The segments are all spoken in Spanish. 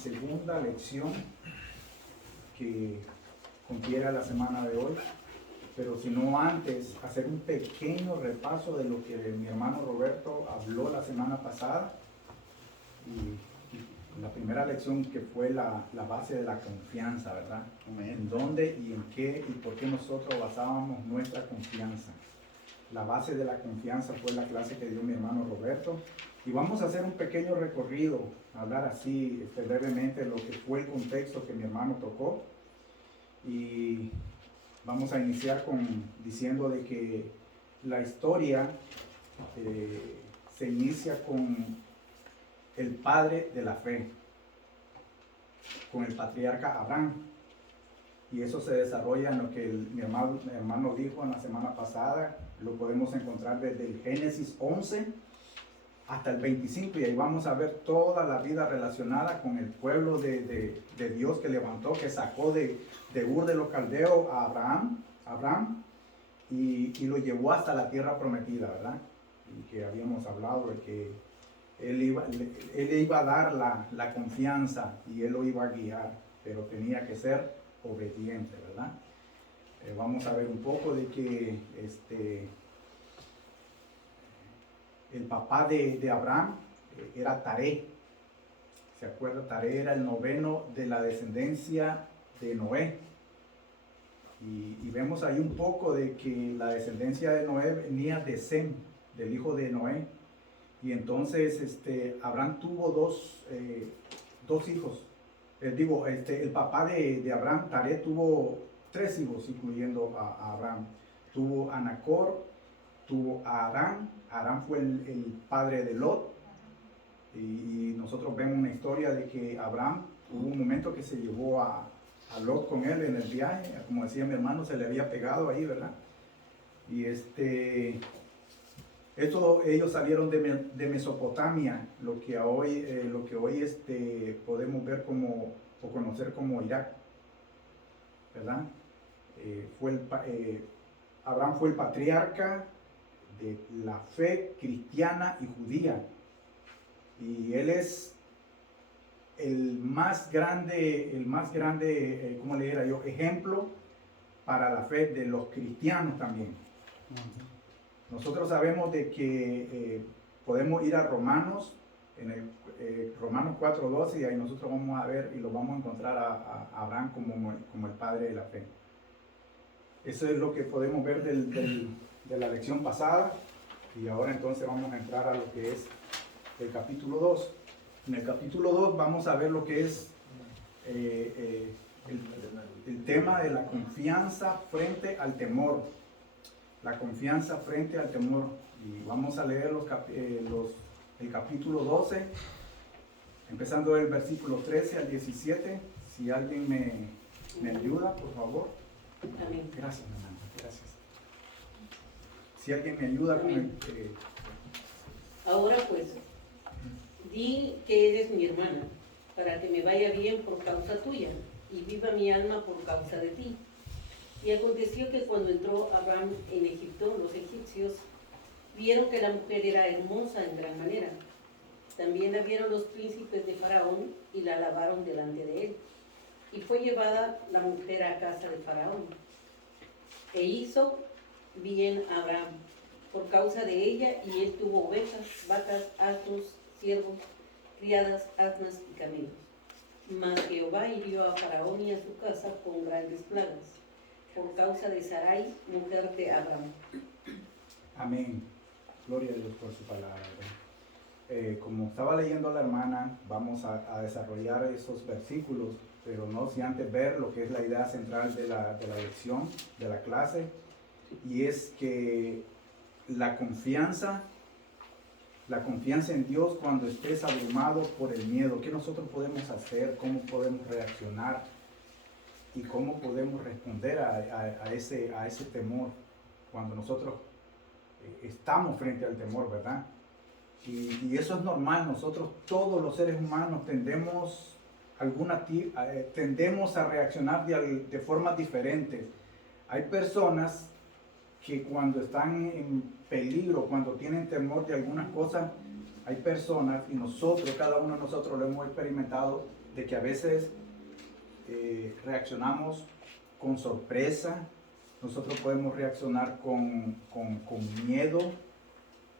segunda lección que confiere la semana de hoy, pero si no antes, hacer un pequeño repaso de lo que mi hermano Roberto habló la semana pasada. Y la primera lección que fue la base de la confianza, ¿verdad? En dónde y en qué y por qué nosotros basábamos nuestra confianza. La base de la confianza fue la clase que dio mi hermano Roberto. Y vamos a hacer un pequeño recorrido, hablar así brevemente de lo que fue el contexto que mi hermano tocó. Y vamos a iniciar diciendo de que la historia se inicia con el padre de la fe, con el patriarca Abraham. Y eso se desarrolla en lo que mi hermano dijo en la semana pasada. Lo podemos encontrar desde el Génesis 11 hasta el 25, y ahí vamos a ver toda la vida relacionada con el pueblo de Dios que levantó, que sacó de Ur de los Caldeos a Abraham y lo llevó hasta la tierra prometida, ¿verdad? Y que habíamos hablado de que él iba a dar la confianza y él lo iba a guiar, pero tenía que ser obediente, ¿verdad? Vamos a ver un poco de que el papá de Abraham era Taré. ¿Se acuerda? Taré era el noveno de la descendencia de Noé. Y vemos ahí un poco de que la descendencia de Noé venía de Sem, del hijo de Noé. Y entonces Abraham tuvo dos hijos. El papá de Abraham, Taré, tuvo 3 hijos, incluyendo a Abraham. Tuvo a Nacor, tuvo a Harán. Harán fue el padre de Lot. Y nosotros vemos una historia de que Abraham hubo un momento que se llevó a Lot con él en el viaje. Como decía mi hermano, se le había pegado ahí, ¿verdad? Y ellos salieron de Mesopotamia, lo que hoy podemos ver o conocer como Irak, ¿verdad? Abraham fue el patriarca de la fe cristiana y judía, y él es el más grande, ¿cómo le diría yo? Ejemplo para la fe de los cristianos también. Nosotros sabemos de que podemos ir a Romanos, Romanos 4:12, y ahí nosotros vamos a ver y lo vamos a encontrar a Abraham como el padre de la fe. Eso es lo que podemos ver de la lección pasada, y ahora entonces vamos a entrar a lo que es el capítulo 2. En el capítulo 2 vamos a ver lo que es el tema de la confianza frente al temor. La confianza frente al temor. Y vamos a leer el capítulo 12, empezando del versículo 13 al 17. Si alguien me ayuda, por favor. Amén. Gracias, hermano. Gracias. Si alguien me ayuda con el... Ahora pues, di que eres mi hermana, para que me vaya bien por causa tuya, y viva mi alma por causa de ti. Y aconteció que cuando entró Abraham en Egipto, los egipcios vieron que la mujer era hermosa en gran manera. También la vieron los príncipes de Faraón y la alabaron delante de él. Y fue llevada la mujer a casa de Faraón. E hizo bien a Abraham por causa de ella, y él tuvo ovejas, vacas, asnos, siervos, criadas, asnas y camellos. Mas Jehová hirió a Faraón y a su casa con grandes plagas, por causa de Sarai, mujer de Abraham. Amén. Gloria a Dios por su palabra. Como estaba leyendo la hermana, vamos a desarrollar esos versículos, pero no sin antes ver lo que es la idea central de la lección, de la clase, y es que la confianza en Dios cuando estés abrumado por el miedo. ¿Qué nosotros podemos hacer? ¿Cómo podemos reaccionar? ¿Y cómo podemos responder a ese temor cuando nosotros estamos frente al temor, ¿verdad? Y eso es normal. Nosotros, todos los seres humanos, tendemos a reaccionar de formas diferentes. Hay personas que cuando están en peligro, cuando tienen temor de algunas cosas, hay personas, y nosotros, cada uno de nosotros lo hemos experimentado, de que a veces reaccionamos con sorpresa, nosotros podemos reaccionar con miedo,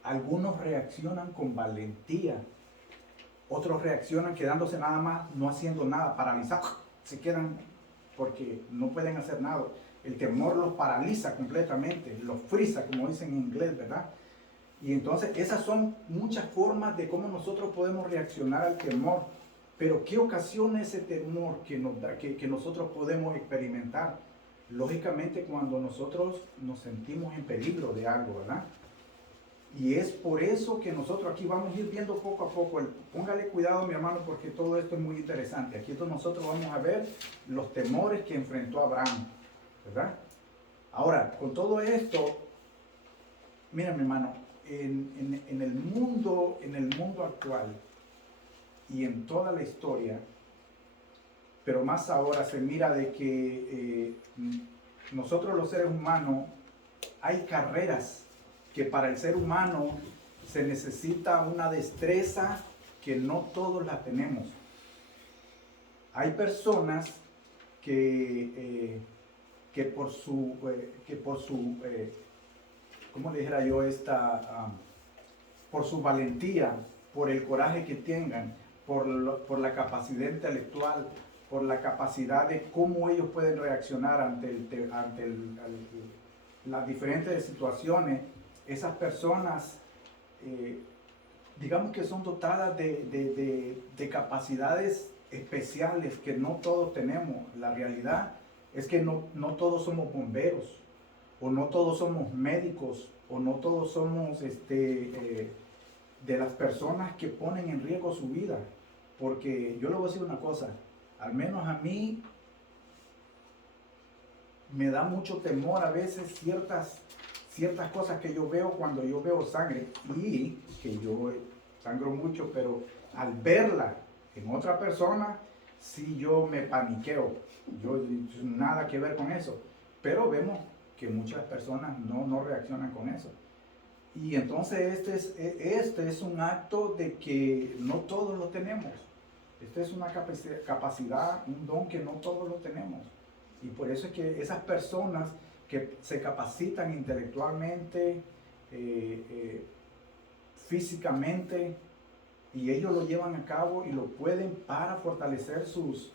algunos reaccionan con valentía, otros reaccionan quedándose nada más, no haciendo nada, paralizados, se quedan porque no pueden hacer nada. El temor los paraliza completamente, los frisa, como dicen en inglés, ¿verdad? Y entonces esas son muchas formas de cómo nosotros podemos reaccionar al temor. Pero ¿qué ocasiona ese temor que nosotros podemos experimentar? Lógicamente cuando nosotros nos sentimos en peligro de algo, ¿verdad? Y es por eso que nosotros aquí vamos a ir viendo poco a poco. Póngale cuidado, mi hermano, porque todo esto es muy interesante. Aquí nosotros vamos a ver los temores que enfrentó Abraham, ¿verdad? Ahora, con todo esto, mira, mi hermano, en el mundo actual y en toda la historia, pero más ahora se mira de que nosotros los seres humanos, hay carreras que para el ser humano se necesita una destreza que no todos la tenemos. Hay personas que por su ¿cómo le dijera yo? Por su valentía, por el coraje que tengan, por la capacidad intelectual, por la capacidad de cómo ellos pueden reaccionar ante las diferentes situaciones. Esas personas, digamos que son dotadas de capacidades especiales que no todos tenemos. La realidad es que no todos somos bomberos, o no todos somos médicos, o no todos somos de las personas que ponen en riesgo su vida. Porque yo le voy a decir una cosa, al menos a mí me da mucho temor a veces ciertas cosas que yo veo cuando yo veo sangre, y que yo sangro mucho, pero al verla en otra persona, sí yo me paniqueo. Yo nada que ver con eso, pero vemos que muchas personas no reaccionan con eso. Y entonces este es un acto de que no todos lo tenemos. Esta es una capacidad, un don que no todos lo tenemos. Y por eso es que esas personas que se capacitan intelectualmente, físicamente, y ellos lo llevan a cabo y lo pueden para fortalecer sus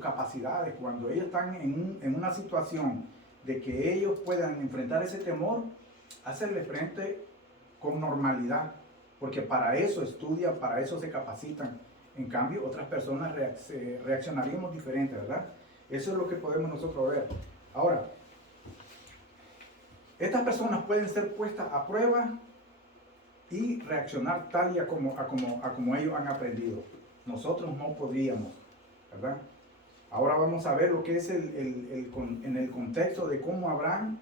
capacidades. Cuando ellos están en una situación de que ellos puedan enfrentar ese temor, hacerle frente con normalidad, porque para eso estudian, para eso se capacitan. En cambio, otras personas reaccionaríamos diferente, ¿verdad? Eso es lo que podemos nosotros ver. Ahora, estas personas pueden ser puestas a prueba y reaccionar tal y a como ellos han aprendido. Nosotros no podríamos, ¿verdad? Ahora vamos a ver lo que es en el contexto de cómo Abraham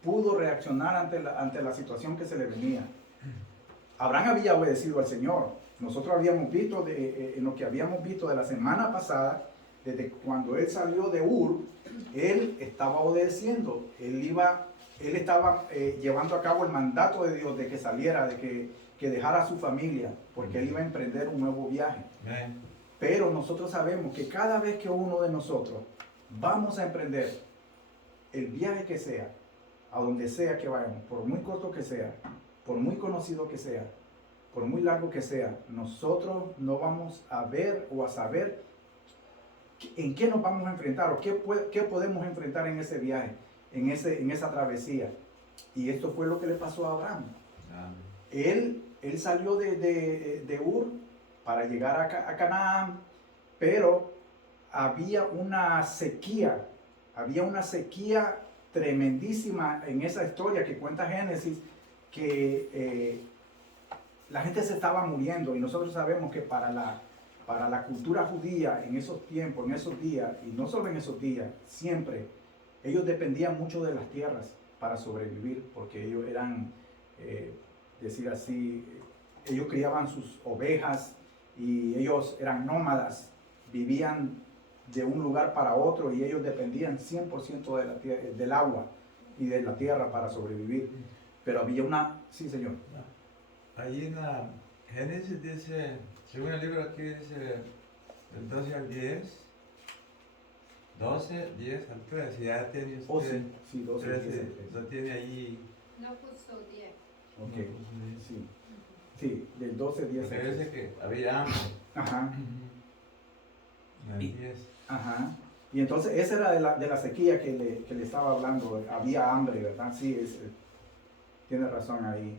pudo reaccionar ante la situación que se le venía. Abraham había obedecido al Señor. Nosotros habíamos visto, en lo que habíamos visto de la semana pasada, desde cuando él salió de Ur, él estaba obedeciendo. Él estaba llevando a cabo el mandato de Dios de que saliera, de que dejara a su familia, porque él iba a emprender un nuevo viaje. Pero nosotros sabemos que cada vez que uno de nosotros vamos a emprender el viaje que sea, a donde sea que vayamos, por muy corto que sea, por muy conocido que sea, por muy largo que sea, nosotros no vamos a ver o a saber en qué nos vamos a enfrentar o qué podemos enfrentar en ese viaje, en esa travesía. Y esto fue lo que le pasó a Abraham. Él salió de Ur para llegar a Canaán, pero había una sequía tremendísima en esa historia que cuenta Génesis, que la gente se estaba muriendo, y nosotros sabemos que para la cultura judía en esos tiempos, en esos días, y no solo en esos días, siempre, ellos dependían mucho de las tierras para sobrevivir, porque ellos eran, decir así, ellos criaban sus ovejas y ellos eran nómadas, vivían de un lugar para otro y ellos dependían 100% del agua y de la tierra para sobrevivir. Pero había una... Sí, señor. Ahí en la Génesis dice, según el libro aquí dice, Del 12 al 10. 12, 10 al 13. Ya tiene usted. Oh, sí, sí, 12, 10 al 13. 13. Lo tiene ahí. No puso 10. Ok, sí. Sí, del 12, 10 al Parece 13. que había hambre. Ajá, En el 10. ajá. Y entonces, esa era de la sequía que le estaba hablando. Había hambre, ¿verdad? Sí, tiene razón ahí.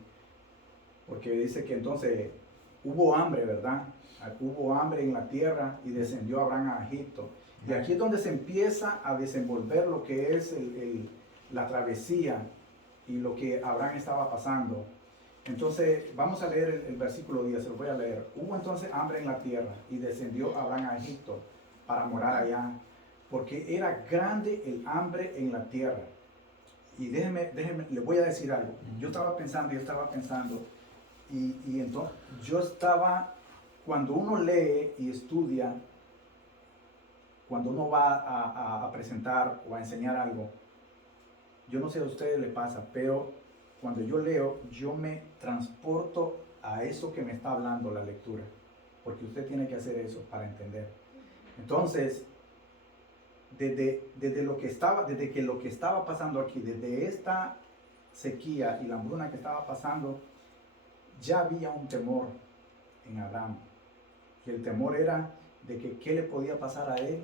Porque dice que entonces hubo hambre, ¿verdad? Hubo hambre en la tierra y descendió Abraham a Egipto. Y aquí es donde se empieza a desenvolver lo que es la travesía y lo que Abraham estaba pasando. Entonces, vamos a leer el versículo 10, se lo voy a leer. Hubo entonces hambre en la tierra y descendió Abraham a Egipto para morar allá, porque era grande el hambre en la tierra. Y déjeme, le voy a decir algo. Yo estaba pensando, y entonces yo estaba, cuando uno lee y estudia, cuando uno va a presentar o a enseñar algo, yo no sé a ustedes les pasa, pero cuando yo leo, yo me transporto a eso que me está hablando la lectura, porque usted tiene que hacer eso para entender. Entonces, desde que lo que estaba pasando aquí, desde esta sequía y la hambruna que estaba pasando, ya había un temor en Abraham. Y el temor era de que qué le podía pasar a él,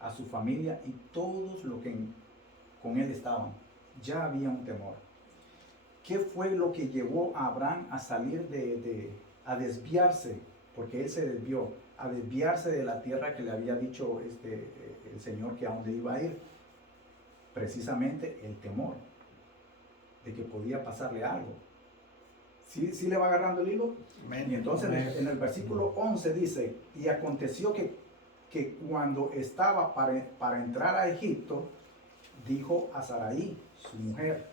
a su familia y todos los que con él estaban. Ya había un temor. ¿Qué fue lo que llevó a Abraham a salir a desviarse? Porque él se desvió, a desviarse de la tierra que le había dicho el Señor que a dónde iba a ir. Precisamente el temor de que podía pasarle algo. ¿Sí le va agarrando el hilo? Y entonces en el versículo 11 dice, y aconteció que cuando estaba para entrar a Egipto, dijo a Sarai, su mujer,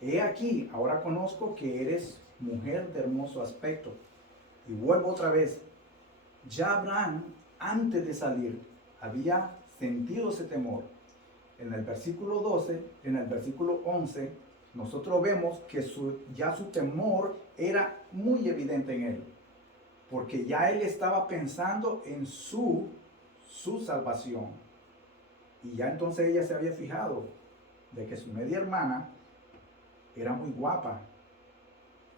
he aquí, ahora conozco que eres mujer de hermoso aspecto. Y vuelvo otra vez, ya Abraham, antes de salir, había sentido ese temor. En el versículo 12, en el versículo 11, nosotros vemos que ya su temor era muy evidente en él, porque ya él estaba pensando en su salvación. Y ya entonces ella se había fijado de que su media hermana era muy guapa.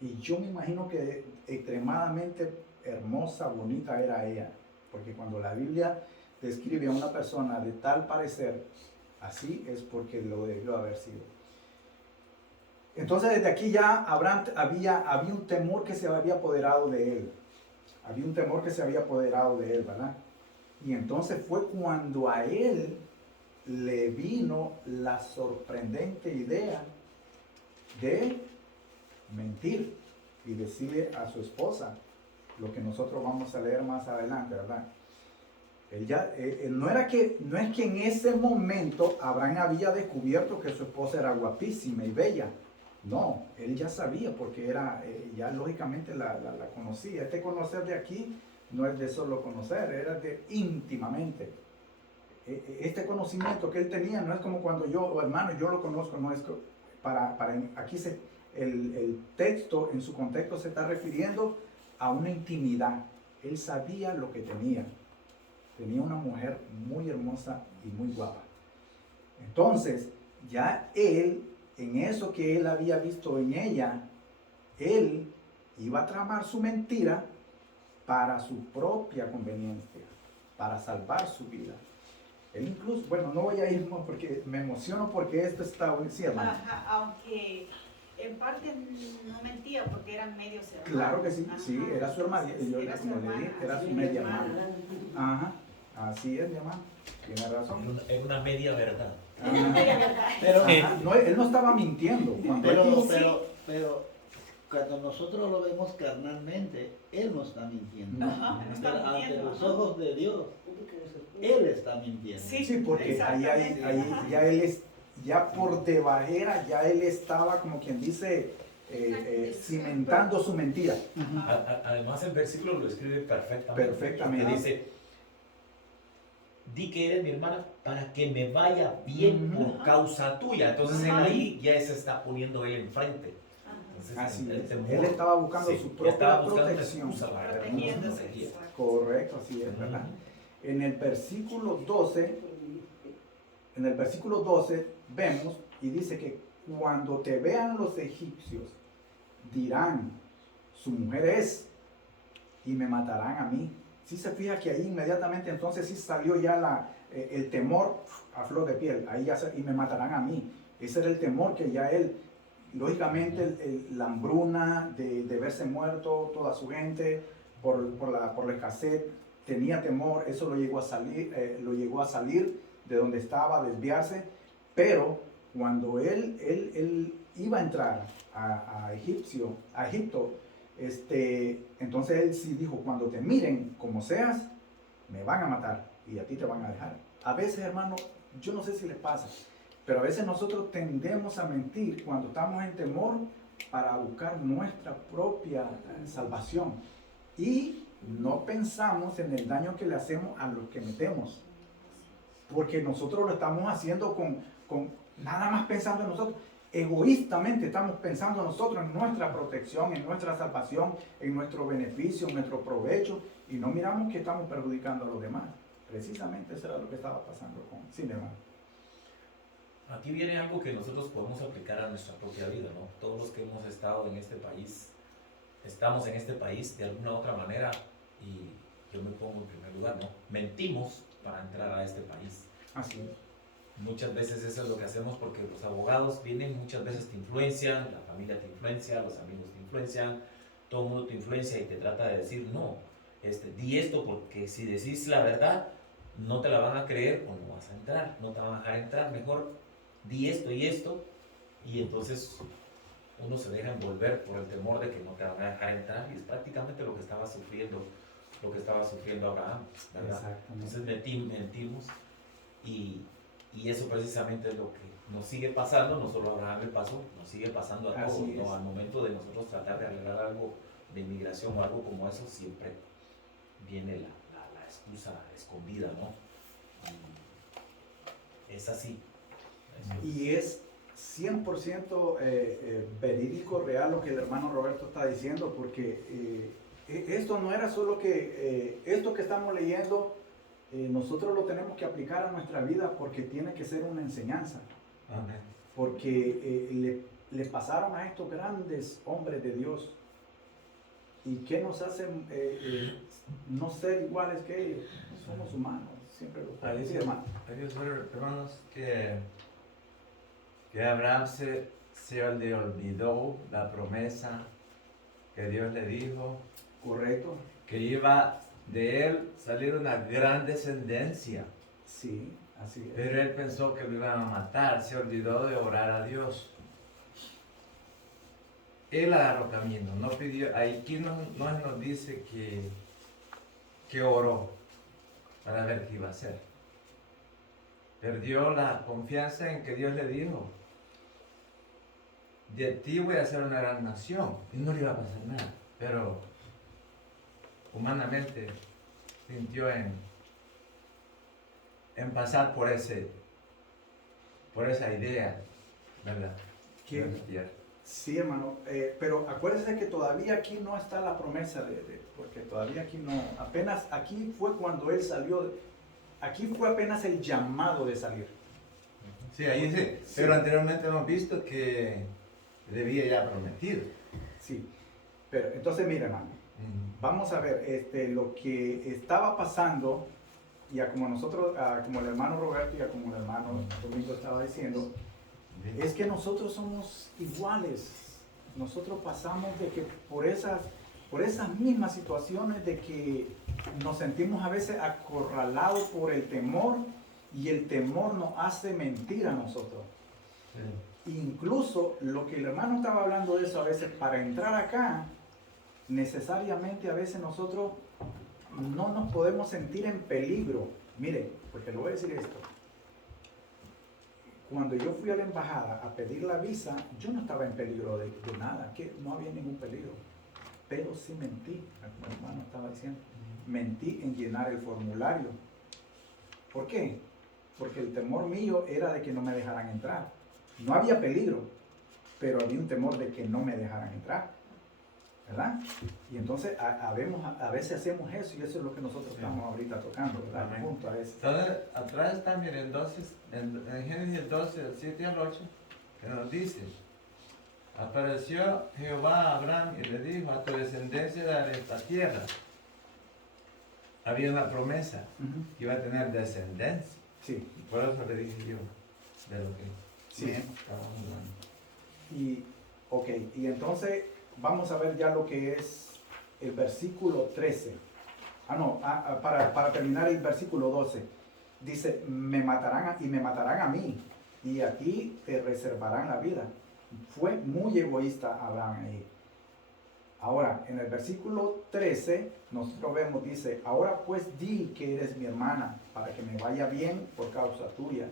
Y yo me imagino que extremadamente hermosa, bonita era ella. Porque cuando la Biblia describe a una persona de tal parecer, así es porque lo debió haber sido. Entonces desde aquí ya Abraham había un temor que se había apoderado de él. Había un temor que se había apoderado de él, ¿verdad? Y entonces fue cuando a él le vino la sorprendente idea de mentir y decirle a su esposa lo que nosotros vamos a leer más adelante, ¿verdad? No es que en ese momento Abraham había descubierto que su esposa era guapísima y bella. No, él ya sabía porque ya lógicamente la conocía. Este conocer de aquí no es de solo conocer, era de íntimamente. Este conocimiento que él tenía no es como cuando yo, hermano, yo lo conozco, no es aquí el texto en su contexto se está refiriendo a una intimidad. Él sabía lo que tenía. Tenía una mujer muy hermosa y muy guapa. Entonces, ya él, en eso que él había visto en ella, él iba a tramar su mentira para su propia conveniencia, para salvar su vida. Él incluso, bueno, no voy a ir porque me emociono porque esto está, sí, hermano. Ajá, aunque en parte no mentía porque eran medios hermanos. Claro que sí, Ajá. sí, era su hermana, era su media hermana. Ajá, así es, mi hermano, tiene razón. Es una media verdad. Pero, No, él no estaba mintiendo. pero cuando nosotros lo vemos carnalmente, Él no está mintiendo. Ajá, no está Pero ante mintiendo, los ajá. ojos de Dios, Él está mintiendo. Sí. Porque Exactamente, ajá. ya por debajera, ya él estaba, como quien dice, cimentando su mentira. Además, el versículo lo escribe perfectamente. Perfectamente. Que dice, di que eres mi hermana para que me vaya bien por causa tuya. Entonces él ahí ya se está poniendo él enfrente. Entonces, Así el es. temor, Él estaba buscando sí, su ya propia estaba buscando una protección. excusa para Protegiéndose. seguir. Correcto, así es, ¿verdad? En el versículo 12, vemos y dice que cuando te vean los egipcios, dirán, su mujer es, y me matarán a mí. Si se fija que ahí inmediatamente entonces sí salió ya el temor a flor de piel, ahí ya y me matarán a mí. Ese era el temor que ya él, lógicamente la hambruna de verse muerto, toda su gente, por la escasez, tenía temor, eso lo llegó a salir de donde estaba, a desviarse, pero cuando él iba a entrar a Egipto, entonces él sí dijo, cuando te miren como seas, me van a matar y a ti te van a dejar. A veces, hermano, yo no sé si les pasa, pero a veces nosotros tendemos a mentir cuando estamos en temor para buscar nuestra propia salvación y no pensamos en el daño que le hacemos a los que metemos, porque nosotros lo estamos haciendo con nada más pensando en nosotros. Egoístamente estamos pensando nosotros en nuestra protección, en nuestra salvación, en nuestro beneficio, en nuestro provecho, y no miramos que estamos perjudicando a los demás. Precisamente eso era lo que estaba pasando con Cinema. Aquí viene algo que nosotros podemos aplicar a nuestra propia vida, ¿no? Todos los que hemos estado en este país, estamos en este país de alguna u otra manera, y yo me pongo en primer lugar, ¿no? Mentimos para entrar a este país. Así es. Muchas veces eso es lo que hacemos porque los abogados vienen, muchas veces te influencian, la familia te influencia, los amigos te influencian, todo el mundo te influencia y te trata de decir, no, di esto porque si decís la verdad, no te la van a creer o no vas a entrar, no te van a dejar entrar, mejor di esto, y entonces uno se deja envolver por el temor de que no te van a dejar entrar, y es prácticamente lo que estaba sufriendo Abraham, ¿verdad? Entonces mentimos y eso precisamente es lo que nos sigue pasando, no solo a Abraham le pasó, nos sigue pasando a todos, ¿no? Al momento de nosotros tratar de arreglar algo de inmigración o algo como eso, siempre viene la excusa escondida, ¿no? Y es así. Y es 100% verídico, real lo que el hermano Roberto está diciendo, porque esto no era solo que esto que estamos leyendo, nosotros lo tenemos que aplicar a nuestra vida porque tiene que ser una enseñanza. Amén. Porque le pasaron a estos grandes hombres de Dios. ¿Y qué nos hacen no ser iguales que ellos? Somos humanos, siempre lo Ahí sí, sí, hermano. hermanos, que Abraham se le olvidó la promesa que Dios le dijo, Correcto. que iba de él salir una gran descendencia. Sí, así es. Pero él pensó que lo iban a matar, se olvidó de orar a Dios. Él agarró camino, no pidió, aquí no nos dice que oró para ver qué iba a hacer. Perdió la confianza en que Dios le dijo, de ti voy a hacer una gran nación, y no le iba a pasar nada, pero humanamente sintió en pasar por esa idea, ¿verdad? Sí, hermano, pero acuérdese que todavía aquí no está la promesa porque todavía aquí no, apenas aquí fue cuando él salió, aquí fue apenas el llamado de salir. Sí, ahí sí, pero anteriormente hemos visto que debía ya prometido. Sí, pero entonces mira, hermano, vamos a ver lo que estaba pasando, y a como nosotros, como el hermano Roberto y a como el hermano Domingo estaba diciendo, es que nosotros somos iguales. Nosotros pasamos de que por esas mismas situaciones de que nos sentimos a veces acorralados por el temor, y el temor nos hace mentir a nosotros. Sí. Incluso lo que el hermano estaba hablando de eso, a veces para entrar acá, necesariamente a veces nosotros no nos podemos sentir en peligro. Mire, porque le voy a decir esto. Cuando yo fui a la embajada a pedir la visa, yo no estaba en peligro de nada, que no había ningún peligro. Pero sí mentí, como el hermano estaba diciendo. Mentí en llenar el formulario. ¿Por qué? Porque el temor mío era de que no me dejaran entrar. No había peligro, pero había un temor de que no me dejaran entrar. ¿Verdad? Y entonces a veces hacemos eso y eso es lo que nosotros estamos ahorita tocando, ¿verdad? Amén. Junto a eso. Entonces, atrás está, miren, en Génesis 12, del 7 al 8, que nos dice, apareció Jehová a Abraham y le dijo, a tu descendencia daré esta tierra. Había una promesa, Ujú. que iba a tener descendencia. Sí, Y por eso le dije yo, de lo que sí. estábamos hablando. Y, ok, y entonces vamos a ver ya lo que es el versículo 13. Para terminar el versículo 12. Dice, me matarán a mí, y a ti te reservarán la vida. Fue muy egoísta Abraham ahí. Ahora, en el versículo 13, nosotros vemos, dice, ahora pues di que eres mi hermana, para que me vaya bien por causa tuya,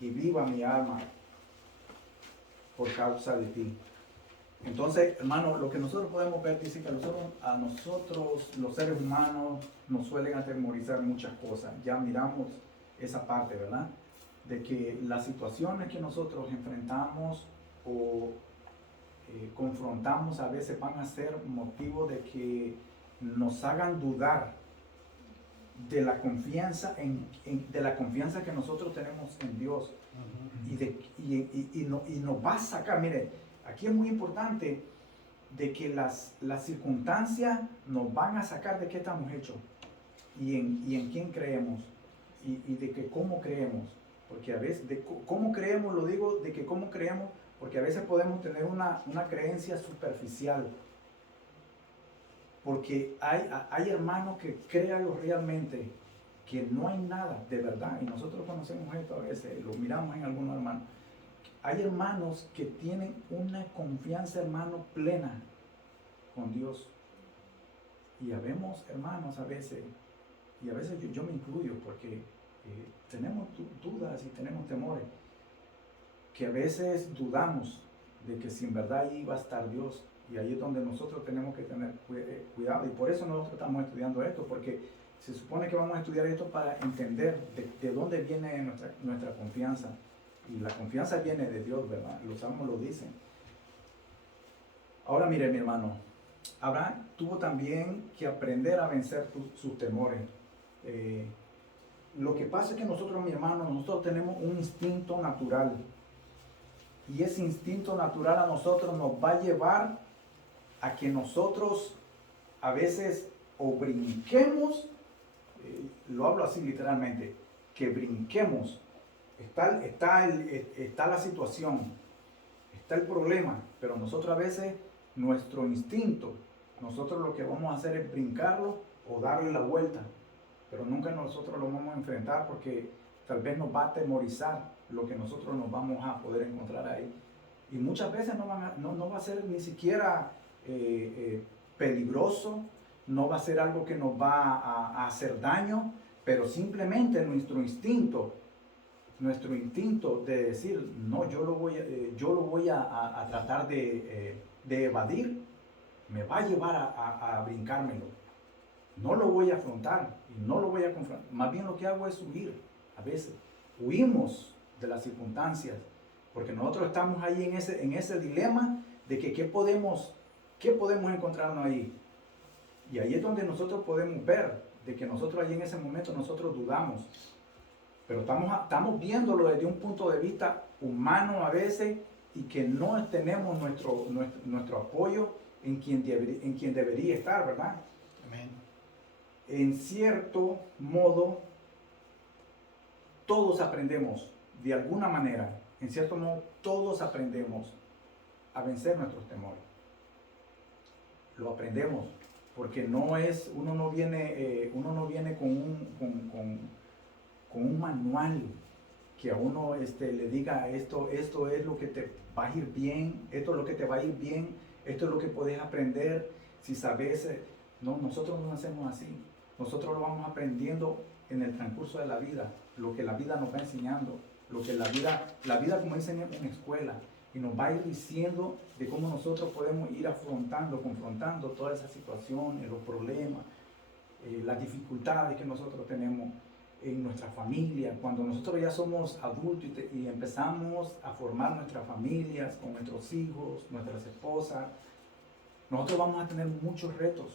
y viva mi alma por causa de ti. Entonces, hermano, lo que nosotros podemos ver, dice que a nosotros, los seres humanos, nos suelen atemorizar muchas cosas. Ya miramos esa parte, ¿verdad? De que las situaciones que nosotros enfrentamos o confrontamos a veces van a ser motivo de que nos hagan dudar de la confianza de la confianza que nosotros tenemos en Dios. Y nos va a sacar, mire, aquí es muy importante de que las circunstancias nos van a sacar de qué estamos hechos y en quién creemos y de que cómo creemos, porque a veces, cómo creemos, lo digo, de que cómo creemos, porque a veces podemos tener una creencia superficial, porque hay hermanos que créanlo realmente, que no hay nada de verdad, y nosotros conocemos esto a veces, lo miramos en algunos hermanos. Hay hermanos que tienen una confianza, hermano, plena con Dios. Y habemos hermanos a veces, y a veces yo me incluyo, porque tenemos dudas y tenemos temores, que a veces dudamos de que si en verdad ahí va a estar Dios. Y ahí es donde nosotros tenemos que tener cuidado. Y por eso nosotros estamos estudiando esto, porque se supone que vamos a estudiar esto para entender de dónde viene nuestra confianza. Y la confianza viene de Dios, ¿verdad? Los salmos lo dicen. Ahora mire, mi hermano, Abraham tuvo también que aprender a vencer sus temores. Lo que pasa es que nosotros, mi hermano, nosotros tenemos un instinto natural. Y ese instinto natural a nosotros nos va a llevar a que nosotros a veces o brinquemos, lo hablo así literalmente, que brinquemos. Está la situación, está el problema, pero nosotros a veces, nuestro instinto, nosotros lo que vamos a hacer es brincarlo o darle la vuelta, pero nunca nosotros lo vamos a enfrentar porque tal vez nos va a atemorizar lo que nosotros nos vamos a poder encontrar ahí. Y muchas veces no va a ser ni siquiera peligroso, no va a ser algo que nos va a hacer daño, pero simplemente nuestro instinto de decir, no, yo lo voy a tratar de evadir, me va a llevar a brincármelo. No lo voy a afrontar y no lo voy a confrontar. Más bien lo que hago es huir. A veces huimos de las circunstancias porque nosotros estamos ahí en ese dilema de que qué podemos encontrarnos ahí. Y ahí es donde nosotros podemos ver de que nosotros ahí en ese momento nosotros dudamos. Pero estamos viéndolo desde un punto de vista humano a veces y que no tenemos nuestro apoyo en quien debería estar, ¿verdad? Amén. En cierto modo, todos aprendemos de alguna manera, en cierto modo, todos aprendemos a vencer nuestros temores. Lo aprendemos porque uno no viene con un manual que a uno le diga esto es lo que te va a ir bien, esto es lo que te va a ir bien, esto es lo que puedes aprender, si sabes, no, nosotros no hacemos así, nosotros lo vamos aprendiendo en el transcurso de la vida, lo que la vida nos va enseñando, lo que la vida como enseña en escuela, y nos va a ir diciendo de cómo nosotros podemos ir confrontando todas esas situaciones, los problemas, las dificultades que nosotros tenemos en nuestra familia, cuando nosotros ya somos adultos y empezamos a formar nuestras familias con nuestros hijos, nuestras esposas, nosotros vamos a tener muchos retos.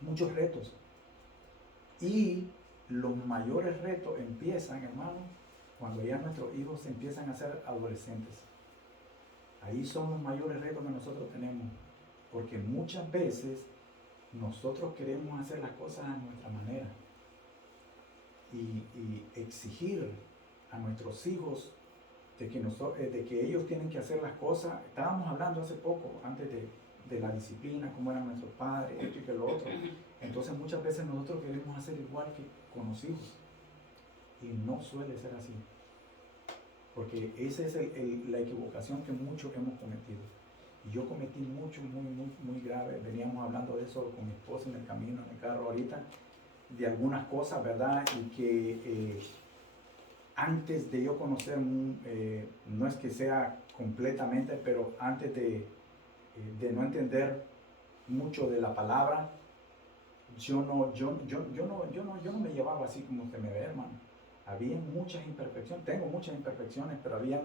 Muchos retos. Y los mayores retos empiezan, hermano, cuando ya nuestros hijos empiezan a ser adolescentes. Ahí son los mayores retos que nosotros tenemos. Porque muchas veces nosotros queremos hacer las cosas a nuestra manera. Y exigir a nuestros hijos de que ellos tienen que hacer las cosas. Estábamos hablando hace poco, antes de la disciplina, cómo eran nuestros padres, esto y que lo otro. Entonces muchas veces nosotros queremos hacer igual que con los hijos. Y no suele ser así. Porque esa es la equivocación que muchos hemos cometido. Y yo cometí mucho, muy grave. Veníamos hablando de eso con mi esposa en el camino, en el carro ahorita, de algunas cosas, ¿verdad? Y que antes de yo conocer, no es que sea completamente, pero antes de no entender mucho de la palabra, yo no me llevaba así como usted me ve, hermano. Había muchas imperfecciones, tengo muchas imperfecciones, pero había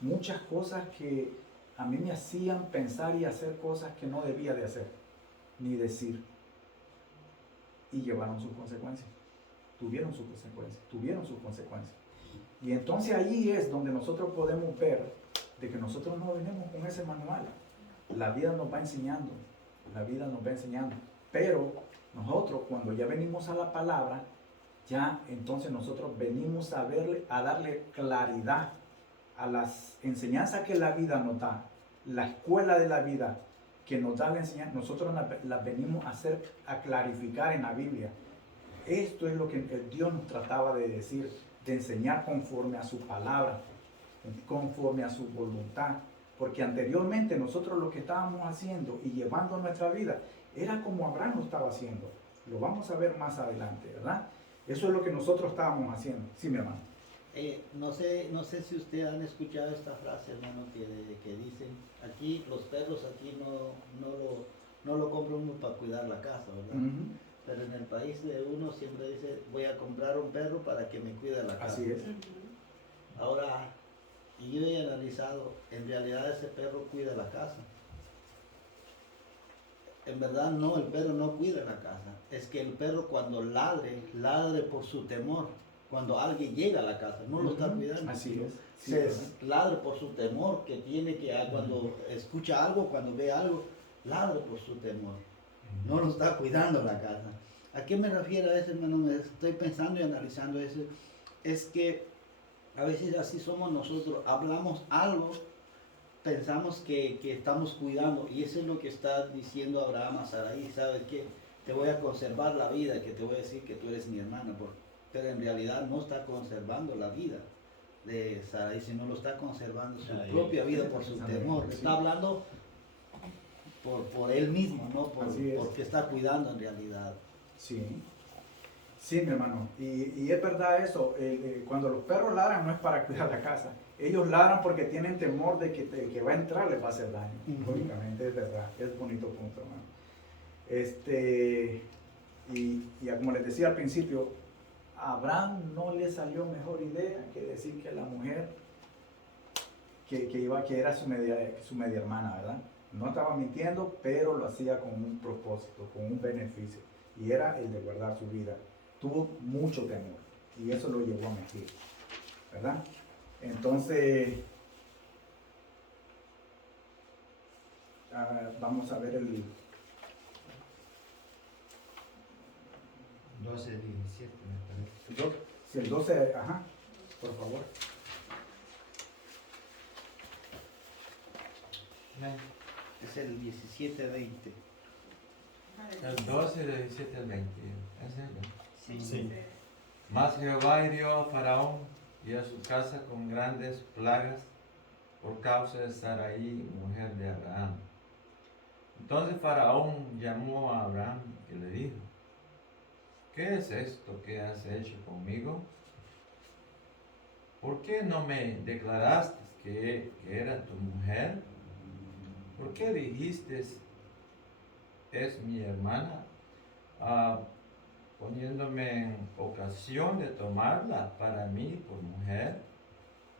muchas cosas que a mí me hacían pensar y hacer cosas que no debía de hacer, ni decir. Y llevaron sus consecuencias, tuvieron sus consecuencias. Y entonces ahí es donde nosotros podemos ver de que nosotros no venimos con ese manual. La vida nos va enseñando, pero nosotros cuando ya venimos a la palabra, ya entonces nosotros venimos a darle claridad a las enseñanzas que la vida nos da, la escuela de la vida que nos da la enseñanza, nosotros las venimos a clarificar en la Biblia. Esto es lo que Dios nos trataba de decir, de enseñar conforme a su palabra, conforme a su voluntad. Porque anteriormente nosotros lo que estábamos haciendo y llevando nuestra vida era como Abraham lo estaba haciendo. Lo vamos a ver más adelante, ¿verdad? Eso es lo que nosotros estábamos haciendo. Sí, mi hermano. No sé si ustedes han escuchado esta frase, hermano, que dicen, aquí los perros aquí no lo compra uno para cuidar la casa, ¿verdad? Uh-huh. Pero en el país de uno siempre dice, voy a comprar un perro para que me cuide la casa. Así es. Ahora, y yo he analizado, en realidad ese perro cuida la casa. En verdad no, el perro no cuida la casa. Es que el perro cuando ladre por su temor. Cuando alguien llega a la casa, no lo está cuidando. Así es. Sí, ladre por su temor, que tiene que, cuando escucha algo, cuando ve algo, ladre por su temor. No lo está cuidando la casa. ¿A qué me refiero a eso, hermano? Me estoy pensando y analizando eso. Es que a veces así somos nosotros. Hablamos algo, pensamos que estamos cuidando. Y eso es lo que está diciendo Abraham a Sarai. ¿Sabes qué? Te voy a conservar la vida, que te voy a decir que tú eres mi hermana. Pero en realidad no está conservando la vida de Sarai, sino lo está conservando su propia vida por su temor. Sí. Está hablando por él mismo, no porque está cuidando en realidad. Sí, sí, mi hermano. Y es verdad eso. Cuando los perros ladran no es para cuidar la casa. Ellos ladran porque tienen temor de que va a entrar les va a hacer daño. Lógicamente, es verdad. Es bonito punto, hermano. Y como les decía al principio, a Abraham no le salió mejor idea que decir que la mujer que era su media hermana, ¿verdad? No estaba mintiendo, pero lo hacía con un propósito, con un beneficio. Y era el de guardar su vida. Tuvo mucho temor y eso lo llevó a mentir, ¿verdad? Entonces, vamos a ver el 12, 17 me parece. Si el 12, ajá, por favor. Es el 17-20. El 12 de 17 al 20. ¿Es eso? Sí. Mas Jehová hirió a Faraón y a su casa con grandes plagas por causa de Sarai, mujer de Abraham. Entonces Faraón llamó a Abraham y le dijo: ¿qué es esto que has hecho conmigo? ¿Por qué no me declaraste que era tu mujer? ¿Por qué dijiste, es mi hermana, poniéndome en ocasión de tomarla para mí por mujer?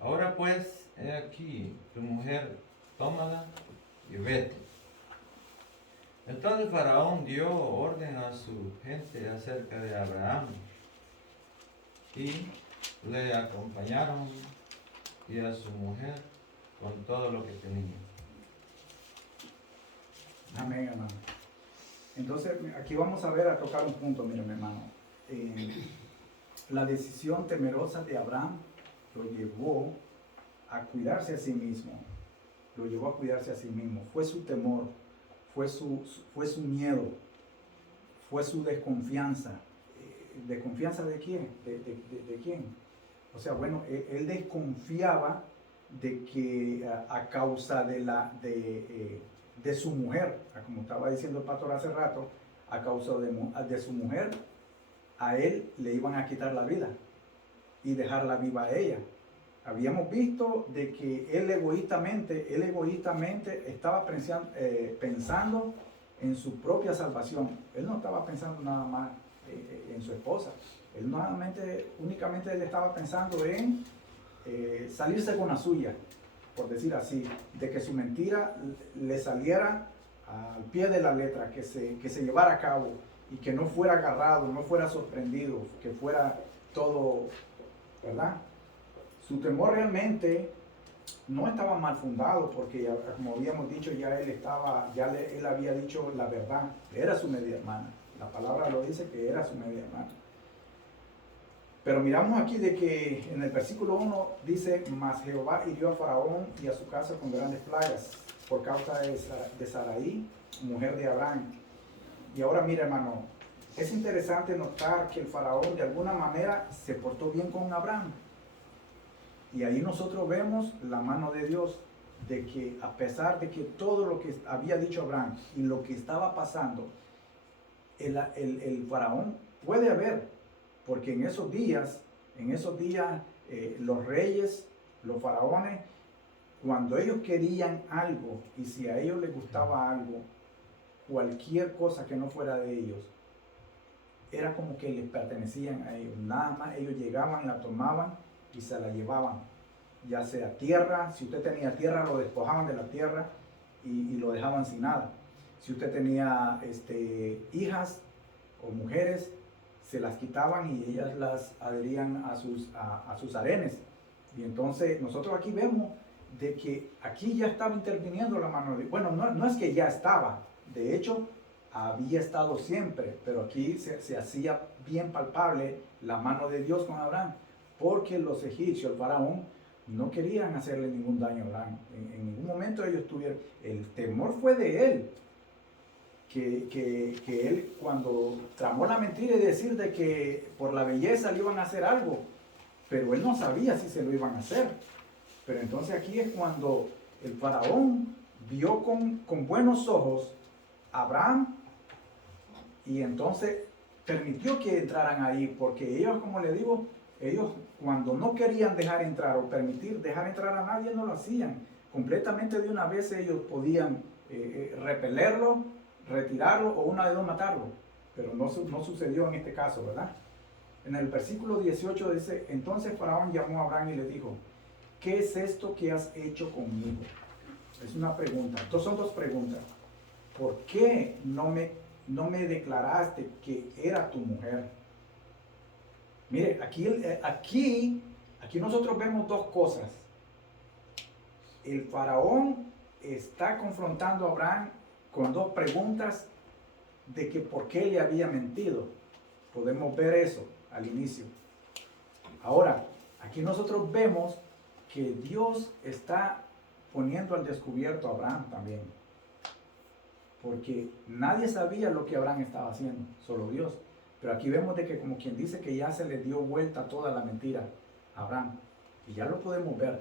Ahora pues, he aquí, tu mujer, tómala y vete. Entonces Faraón dio orden a su gente acerca de Abraham y le acompañaron y a su mujer con todo lo que tenía. Amén, hermano. Entonces, aquí vamos a ver, a tocar un punto, miren, hermano. La decisión temerosa de Abraham lo llevó a cuidarse a sí mismo. Lo llevó a cuidarse a sí mismo. Fue su temor, fue su miedo, fue su desconfianza. ¿Desconfianza de quién? ¿De quién? O sea, bueno, él desconfiaba de que a causa de su mujer, como estaba diciendo el pastor hace rato, a causa de su mujer, a él le iban a quitar la vida y dejarla viva a ella. Habíamos visto de que él egoístamente estaba pensando en su propia salvación. Él no estaba pensando nada más en su esposa. Él únicamente él estaba pensando en salirse con la suya, por decir así, de que su mentira le saliera al pie de la letra, que se llevara a cabo y que no fuera agarrado, no fuera sorprendido, que fuera todo, ¿verdad? Su temor realmente no estaba mal fundado, porque como habíamos dicho, él había dicho la verdad, era su media hermana. La palabra lo dice que era su media hermana. Pero miramos aquí de que en el versículo 1 dice: mas Jehová hirió a Faraón y a su casa con grandes plagas por causa de Sarai, mujer de Abraham. Y ahora mira, hermano, es interesante notar que el Faraón de alguna manera se portó bien con Abraham. Y ahí nosotros vemos la mano de Dios, de que a pesar de que todo lo que había dicho Abraham y lo que estaba pasando, el Faraón puede haber, porque en esos días los reyes, los faraones, cuando ellos querían algo y si a ellos les gustaba algo, cualquier cosa que no fuera de ellos, era como que les pertenecían a ellos. Nada más ellos llegaban, la tomaban y se la llevaban, ya sea tierra. Si usted tenía tierra, lo despojaban de la tierra y lo dejaban sin nada. Si usted tenía hijas o mujeres, se las quitaban y ellas las adherían a sus harenes. Y entonces nosotros aquí vemos de que aquí ya estaba interviniendo la mano de Dios. Bueno, no es que ya estaba, de hecho había estado siempre, pero aquí se hacía bien palpable la mano de Dios con Abraham, porque los egipcios, el faraón, no querían hacerle ningún daño a Abraham. En ningún momento ellos tuvieron, el temor fue de él, que él cuando tramó la mentira y decir de que por la belleza le iban a hacer algo, pero él no sabía si se lo iban a hacer. Pero entonces aquí es cuando el faraón vio con buenos ojos a Abraham y entonces permitió que entraran ahí, porque ellos, como le digo, ellos cuando no querían dejar entrar o permitir dejar entrar a nadie, no lo hacían. Completamente de una vez ellos podían repelerlo, retirarlo o una de dos matarlo, pero no sucedió en este caso, ¿verdad? En el versículo 18 dice: entonces Faraón llamó a Abraham y le dijo: ¿qué es esto que has hecho conmigo? Es una pregunta. Entonces son dos preguntas. ¿Por qué no me declaraste que era tu mujer? Mire, aquí nosotros vemos dos cosas. El faraón está confrontando a Abraham con dos preguntas de que por qué le había mentido. Podemos ver eso al inicio. Ahora, aquí nosotros vemos que Dios está poniendo al descubierto a Abraham también. Porque nadie sabía lo que Abraham estaba haciendo, solo Dios. Pero aquí vemos de que, como quien dice, que ya se le dio vuelta toda la mentira a Abraham. Y ya lo podemos ver.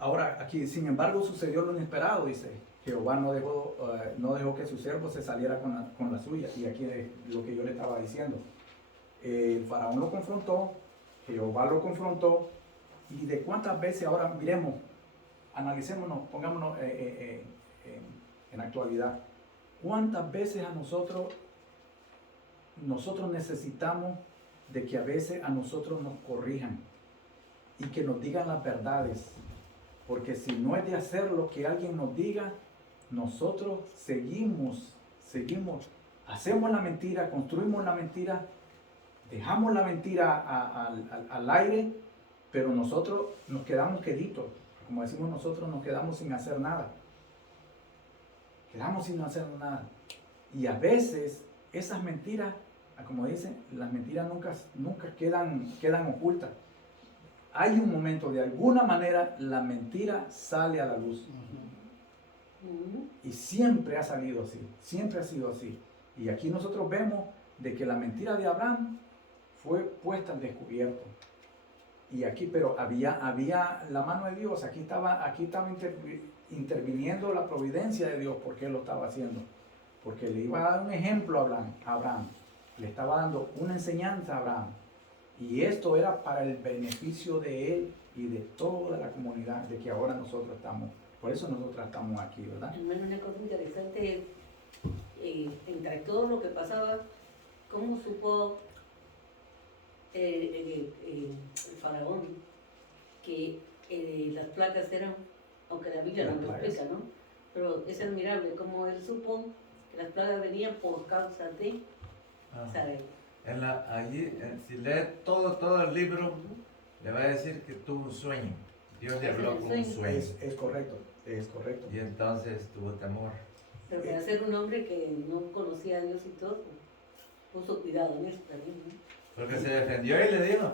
Ahora, aquí, sin embargo, sucedió lo inesperado, dice. Jehová no dejó que su siervo se saliera con la suya. Y aquí es lo que yo le estaba diciendo. El faraón lo confrontó, Jehová lo confrontó. Y de cuántas veces, ahora miremos, analicémonos, pongámonos en actualidad. ¿Cuántas veces a nosotros necesitamos de que a veces a nosotros nos corrijan y que nos digan las verdades? Porque si no es de hacer lo que alguien nos diga, nosotros seguimos, hacemos la mentira, construimos la mentira, dejamos la mentira al aire, pero nosotros nos quedamos queditos. Como decimos nosotros, nos quedamos sin hacer nada. Quedamos sin hacer nada. Y a veces esas mentiras, como dicen, las mentiras nunca quedan ocultas. Hay un momento, de alguna manera, la mentira sale a la luz. Y siempre ha salido así, siempre ha sido así. Y aquí nosotros vemos de que la mentira de Abraham fue puesta al descubierto. Y aquí, pero había la mano de Dios, aquí estaba interviniendo la providencia de Dios, porque Él lo estaba haciendo. Porque le iba a dar un ejemplo a Abraham, le estaba dando una enseñanza a Abraham. Y esto era para el beneficio de él y de toda la comunidad, de que ahora nosotros estamos, por eso nosotros estamos aquí, ¿verdad? Hermano, una cosa interesante, entre todo lo que pasaba, ¿cómo supo el faraón que las placas eran, aunque la Biblia no lo explica, ¿no? Pero es admirable cómo él supo que las plagas venían por causa de Sarai. Si lee todo el libro, le va a decir que tuvo un sueño. Dios le habló con un sueño. Es correcto, es correcto. Y entonces tuvo temor. Pero para ser un hombre que no conocía a Dios y todo, puso cuidado en eso también, ¿no? Porque se defendió y le dijo,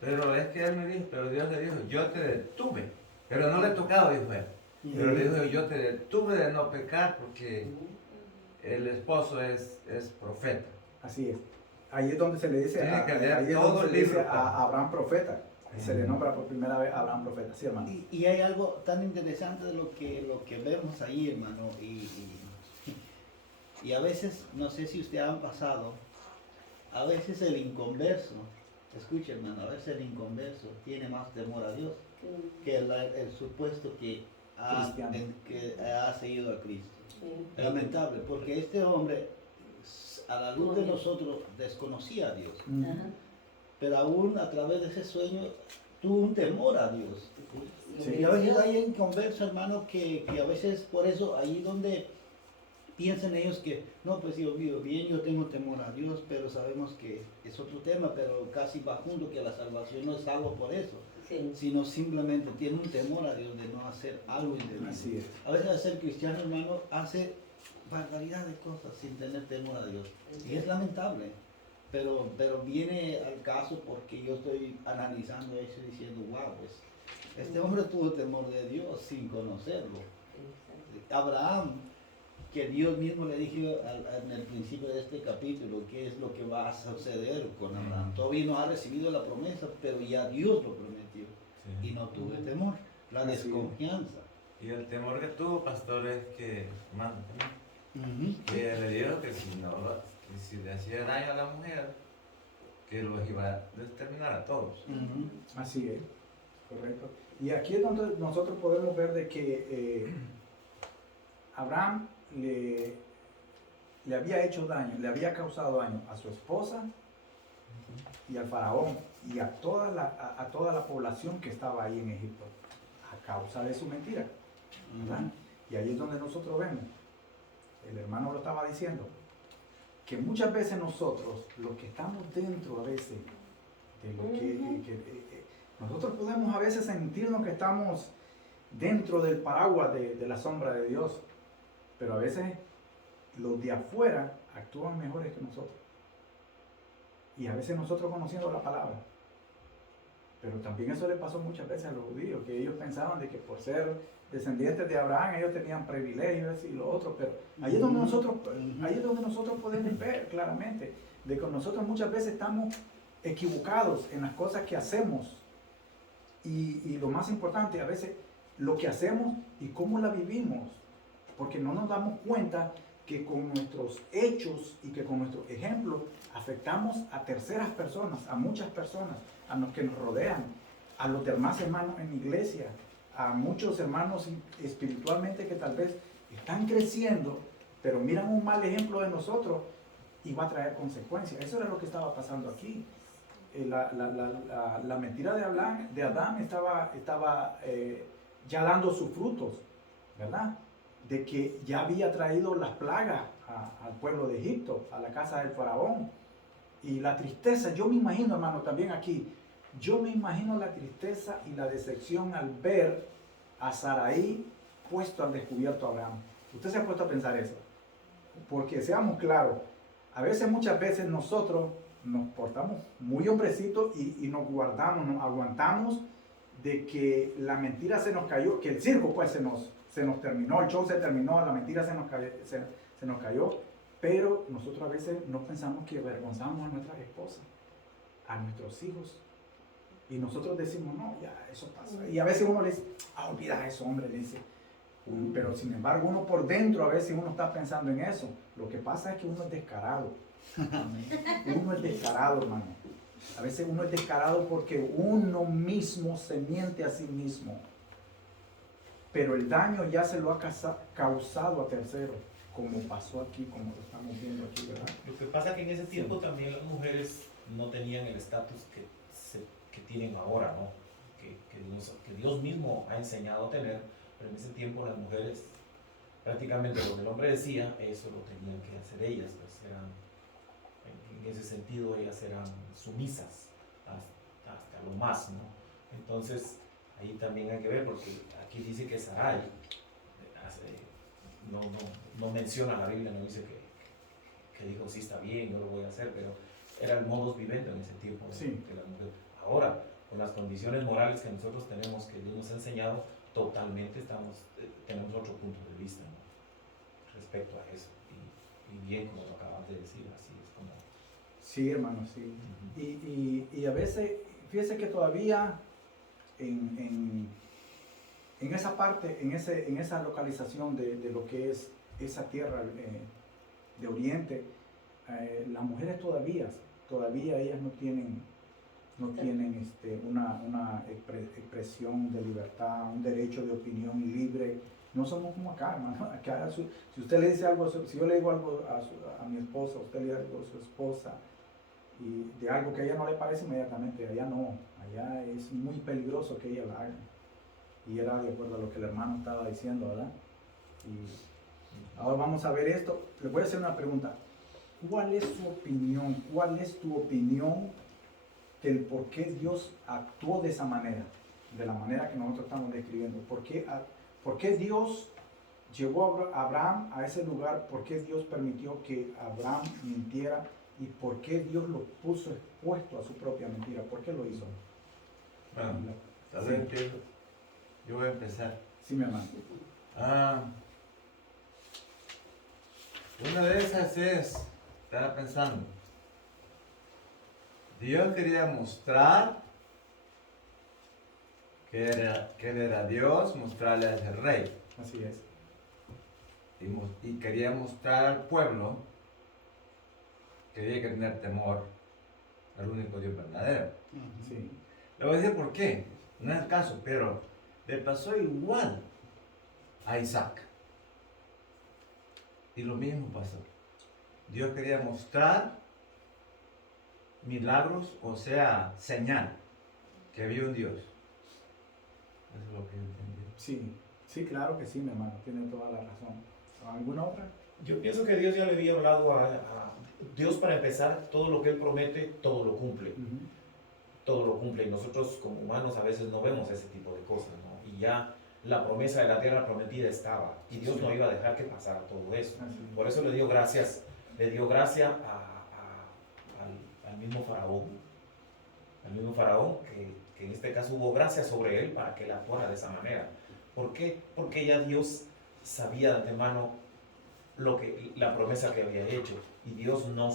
pero es que él me dijo, pero Dios le dijo, yo te detuve. Pero no le he tocado, dijo él. Pero le dijo, yo te detuve de no pecar porque el esposo es profeta. Así es. Ahí es donde se le dice, a Abraham profeta. Se le nombra por primera vez a Abraham profeta. Sí, hermano. Y hay algo tan interesante de lo que vemos ahí, hermano. Y a veces, no sé si usted ha pasado, a veces el inconverso, escuche, hermano, a veces el inconverso tiene más temor a Dios que el supuesto que ha seguido a Cristo. Sí. Lamentable, porque este hombre, a la luz de nosotros, desconocía a Dios, pero aún a través de ese sueño tuvo un temor a Dios. Sí. Y a veces hay en converso, hermano, que a veces por eso, ahí donde piensan ellos que, no, pues Dios mío, bien, yo tengo temor a Dios, pero sabemos que es otro tema, pero casi va junto que la salvación no es algo por eso, sino simplemente tiene un temor a Dios de no hacer algo indebido. Así es. A veces al ser cristiano, hermano, hace barbaridad de cosas sin tener temor a Dios. Y es lamentable. Pero viene al caso porque yo estoy analizando eso y diciendo, wow, pues, este hombre tuvo temor de Dios sin conocerlo. Abraham, que Dios mismo le dijo en el principio de este capítulo, qué es lo que va a suceder con Abraham. Todavía no ha recibido la promesa, pero ya Dios lo prometió. Y no tuve temor, la desconfianza. Y el temor que tuvo, pastor, es que, que le dijo que si le hacía daño a la mujer, que los iba a exterminar a todos. Así es, correcto. Y aquí es donde nosotros podemos ver de que Abraham le había hecho daño, le había causado daño a su esposa y al faraón y a toda la población que estaba ahí en Egipto, a causa de su mentira. ¿Verdad? Y ahí es donde nosotros vemos, el hermano lo estaba diciendo, que muchas veces nosotros, los que estamos dentro a veces, de lo nosotros podemos a veces sentirnos que estamos dentro del paraguas de la sombra de Dios, pero a veces los de afuera actúan mejores que nosotros. Y a veces nosotros conociendo la palabra. Pero también eso le pasó muchas veces a los judíos, que ellos pensaban de que por ser descendientes de Abraham ellos tenían privilegios y lo otro, pero ahí es donde nosotros podemos ver claramente de que nosotros muchas veces estamos equivocados en las cosas que hacemos y lo más importante a veces lo que hacemos y cómo la vivimos, porque no nos damos cuenta que con nuestros hechos y que con nuestro ejemplo afectamos a terceras personas, a muchas personas, a los que nos rodean, a los demás hermanos en la iglesia, a muchos hermanos espiritualmente que tal vez están creciendo, pero miran un mal ejemplo de nosotros y va a traer consecuencias. Eso era lo que estaba pasando aquí. La mentira de Adán estaba ya dando sus frutos, ¿verdad? De que ya había traído las plagas al pueblo de Egipto, a la casa del faraón. Y la tristeza, yo me imagino, hermano, también aquí, yo me imagino la tristeza y la decepción al ver a Saraí puesto al descubierto a Abraham. ¿Usted se ha puesto a pensar eso? Porque seamos claros, a veces, muchas veces nosotros nos portamos muy hombrecitos y nos guardamos, nos aguantamos de que la mentira se nos cayó, que el circo pues se nos terminó, el show se terminó, la mentira se nos cayó, pero nosotros a veces no pensamos que avergonzamos a nuestras esposas, a nuestros hijos, y nosotros decimos, no, ya, eso pasa, y a veces uno le dice, olvida eso, hombre, le dice, pero sin embargo uno por dentro a veces uno está pensando en eso. Lo que pasa es que uno es descarado. Uno es descarado, hermano. A veces uno es descarado porque uno mismo se miente a sí mismo. Pero el daño ya se lo ha causado a terceros, como pasó aquí, como lo estamos viendo aquí, ¿verdad? Lo que pasa es que en ese tiempo también las mujeres no tenían el estatus que tienen ahora, ¿no? Que Dios mismo ha enseñado a tener, pero en ese tiempo las mujeres, prácticamente lo que el hombre decía, eso lo tenían que hacer ellas, pues eran, en ese sentido, ellas eran sumisas hasta lo más, ¿no? Entonces, ahí también hay que ver, porque aquí dice que Sarai, no menciona la Biblia, no dice que dijo, sí, está bien, yo lo voy a hacer, pero era el modus vivendi en ese tiempo, ¿no? Sí. Que la mujer. Ahora, con las condiciones morales que nosotros tenemos, que Dios nos ha enseñado, totalmente tenemos otro punto de vista, ¿no? Respecto a eso. Y bien, como lo acabas de decir, así es como... Sí, hermano, sí. Y a veces, fíjese que todavía en esa parte, en esa localización de lo que es esa tierra de Oriente, las mujeres todavía ellas no tienen una expresión de libertad, un derecho de opinión libre. No somos como acá, hermano. Acá, si usted le dice algo, si yo le digo algo a mi esposa, usted le dice algo a su esposa, y de algo que a ella no le parece, inmediatamente, allá no, allá es muy peligroso que ella la haga. Y era de acuerdo a lo que el hermano estaba diciendo, ¿verdad? Y ahora vamos a ver esto. Le voy a hacer una pregunta. ¿Cuál es su opinión? ¿Cuál es tu opinión del por qué Dios actuó de esa manera? De la manera que nosotros estamos describiendo. ¿Por qué Dios llevó a Abraham a ese lugar? ¿Por qué Dios permitió que Abraham mintiera? ¿Y por qué Dios lo puso expuesto a su propia mentira? ¿Por qué lo hizo? Bueno, tal Sí. vez empiezo. Yo voy a empezar. Sí, mi hermano. Una de esas estaba pensando, Dios quería mostrar que él era Dios, mostrarle a ese rey. Así es. Y quería mostrar al pueblo que había que tener temor al único Dios verdadero. Sí. Le voy a decir por qué. No es el caso, pero le pasó igual a Isaac. Y lo mismo pasó. Dios quería mostrar milagros, o sea, señal que había un Dios. Eso es lo que yo entendí. Sí, claro que sí, mi hermano. Tiene toda la razón. ¿Alguna otra? Yo pienso que Dios ya le había hablado Dios, para empezar, todo lo que Él promete, todo lo cumple. Uh-huh. Todo lo cumple, y nosotros como humanos a veces no vemos ese tipo de cosas, ¿no? Y ya la promesa de la tierra prometida estaba, y Dios no iba a dejar que pasara todo eso. Por eso le dio gracia al mismo faraón, que en este caso hubo gracia sobre él para que él actuara de esa manera. ¿Por qué? Porque ya Dios sabía de antemano la promesa que había hecho, y Dios no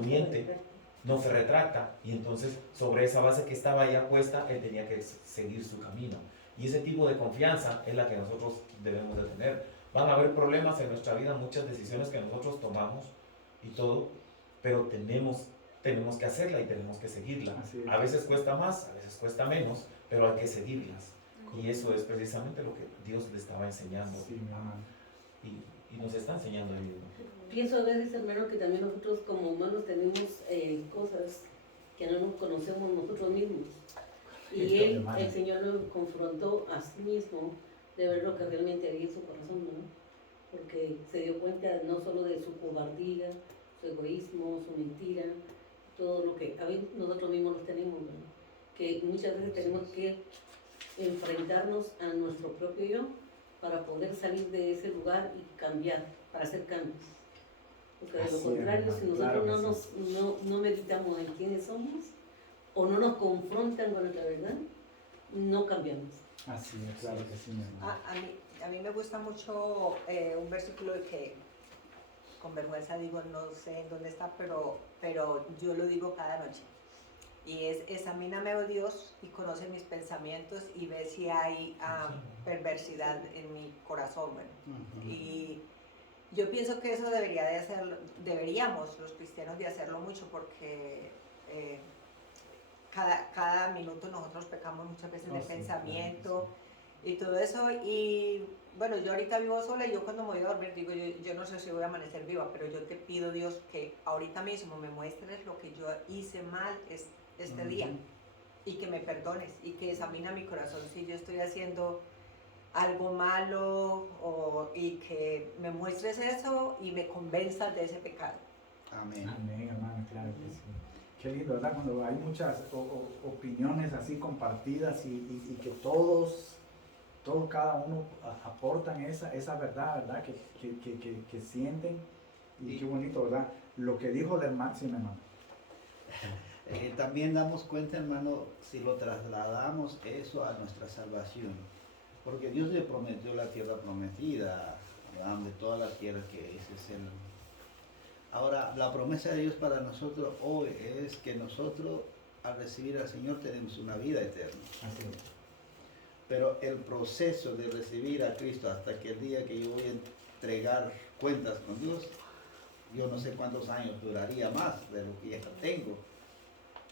miente, no se retracta, y entonces sobre esa base que estaba ya puesta, él tenía que seguir su camino. Y ese tipo de confianza es la que nosotros debemos de tener. Van a haber problemas en nuestra vida, muchas decisiones que nosotros tomamos y todo, pero tenemos que hacerla y tenemos que seguirla. A veces cuesta más, a veces cuesta menos, pero hay que seguirlas. Y eso es precisamente lo que Dios le estaba enseñando. Sí, mi hermano. Y nos está enseñando a vivir. Pienso a veces, hermano, que también nosotros como humanos tenemos cosas que no nos conocemos nosotros mismos. Y el Señor nos confrontó a sí mismo de ver lo que realmente había en su corazón, ¿no? Porque se dio cuenta no solo de su cobardía, su egoísmo, su mentira, todo lo que a veces nosotros mismos los tenemos, ¿no? Que muchas veces tenemos que enfrentarnos a nuestro propio yo para poder salir de ese lugar y cambiar, para hacer cambios. Porque de lo contrario, si nosotros no meditamos en quiénes somos o no nos confrontan con nuestra verdad, no cambiamos. Así es, claro que sí, mi hermano. A mí me gusta mucho un versículo que con vergüenza digo, no sé en dónde está, pero yo lo digo cada noche. Y es, examíname, oh Dios, y conoce mis pensamientos y ve si hay perversidad en mi corazón. Bueno. Y yo pienso que eso deberíamos los cristianos de hacerlo mucho porque cada minuto nosotros pecamos muchas veces de pensamiento y todo eso. Y bueno, yo ahorita vivo sola y yo cuando me voy a dormir digo, yo no sé si voy a amanecer viva, pero yo te pido, Dios, que ahorita mismo me muestres lo que yo hice mal este día y que me perdones y que examina mi corazón si yo estoy haciendo algo malo y que me muestres eso y me convenzas de ese pecado. Amén. Amén, hermano, claro que sí. Qué lindo, ¿verdad? Cuando hay muchas opiniones así compartidas y que todos, cada uno aportan esa verdad, ¿verdad? Que sienten. Y qué bonito, ¿verdad? Lo que dijo el hermano, sí, mi hermano. También damos cuenta, hermano, si lo trasladamos eso a nuestra salvación. Porque Dios le prometió la tierra prometida, de toda la tierra que ese es el... Ahora, la promesa de Dios para nosotros hoy es que nosotros, al recibir al Señor, tenemos una vida eterna. Así es. Pero el proceso de recibir a Cristo hasta que el día que yo voy a entregar cuentas con Dios, yo no sé cuántos años duraría más de lo que ya tengo.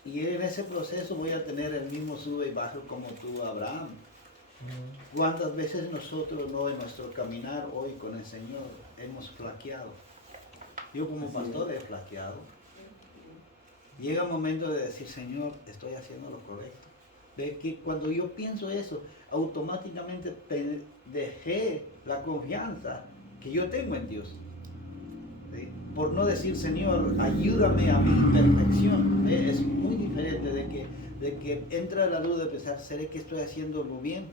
Y en ese proceso voy a tener el mismo sube y bajo como tuvo Abraham. ¿Cuántas veces nosotros no en nuestro caminar hoy con el Señor hemos flaqueado? Yo como pastor he flaqueado. Llega un momento de decir, Señor, estoy haciendo lo correcto. De que cuando yo pienso eso, automáticamente dejé la confianza que yo tengo en Dios. ¿Sí? Por no decir, Señor, ayúdame a mi imperfección. Es muy diferente de que entra la luz de pensar, ¿seré que estoy haciéndolo bien?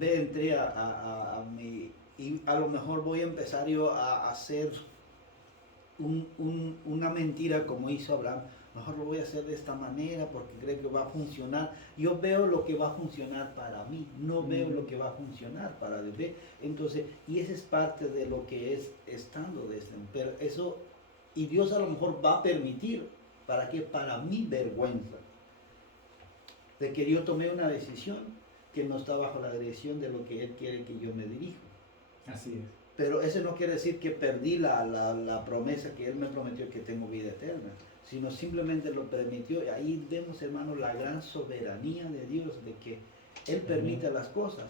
Entré a mi... Y a lo mejor voy a empezar yo a hacer una mentira como hizo Abraham. Mejor lo voy a hacer de esta manera porque creo que va a funcionar. Yo veo lo que va a funcionar para mí, no veo lo que va a funcionar para Dios. Entonces, y esa es parte de lo que es estando de este. Pero eso, y Dios a lo mejor va a permitir, ¿para qué? Para mi vergüenza. De que yo tomé una decisión que no está bajo la dirección de lo que Él quiere que yo me dirijo. Así es. Pero eso no quiere decir que perdí la promesa que Él me prometió que tengo vida eterna, sino simplemente lo permitió. Y ahí vemos, hermanos, la gran soberanía de Dios, de que Él permite las cosas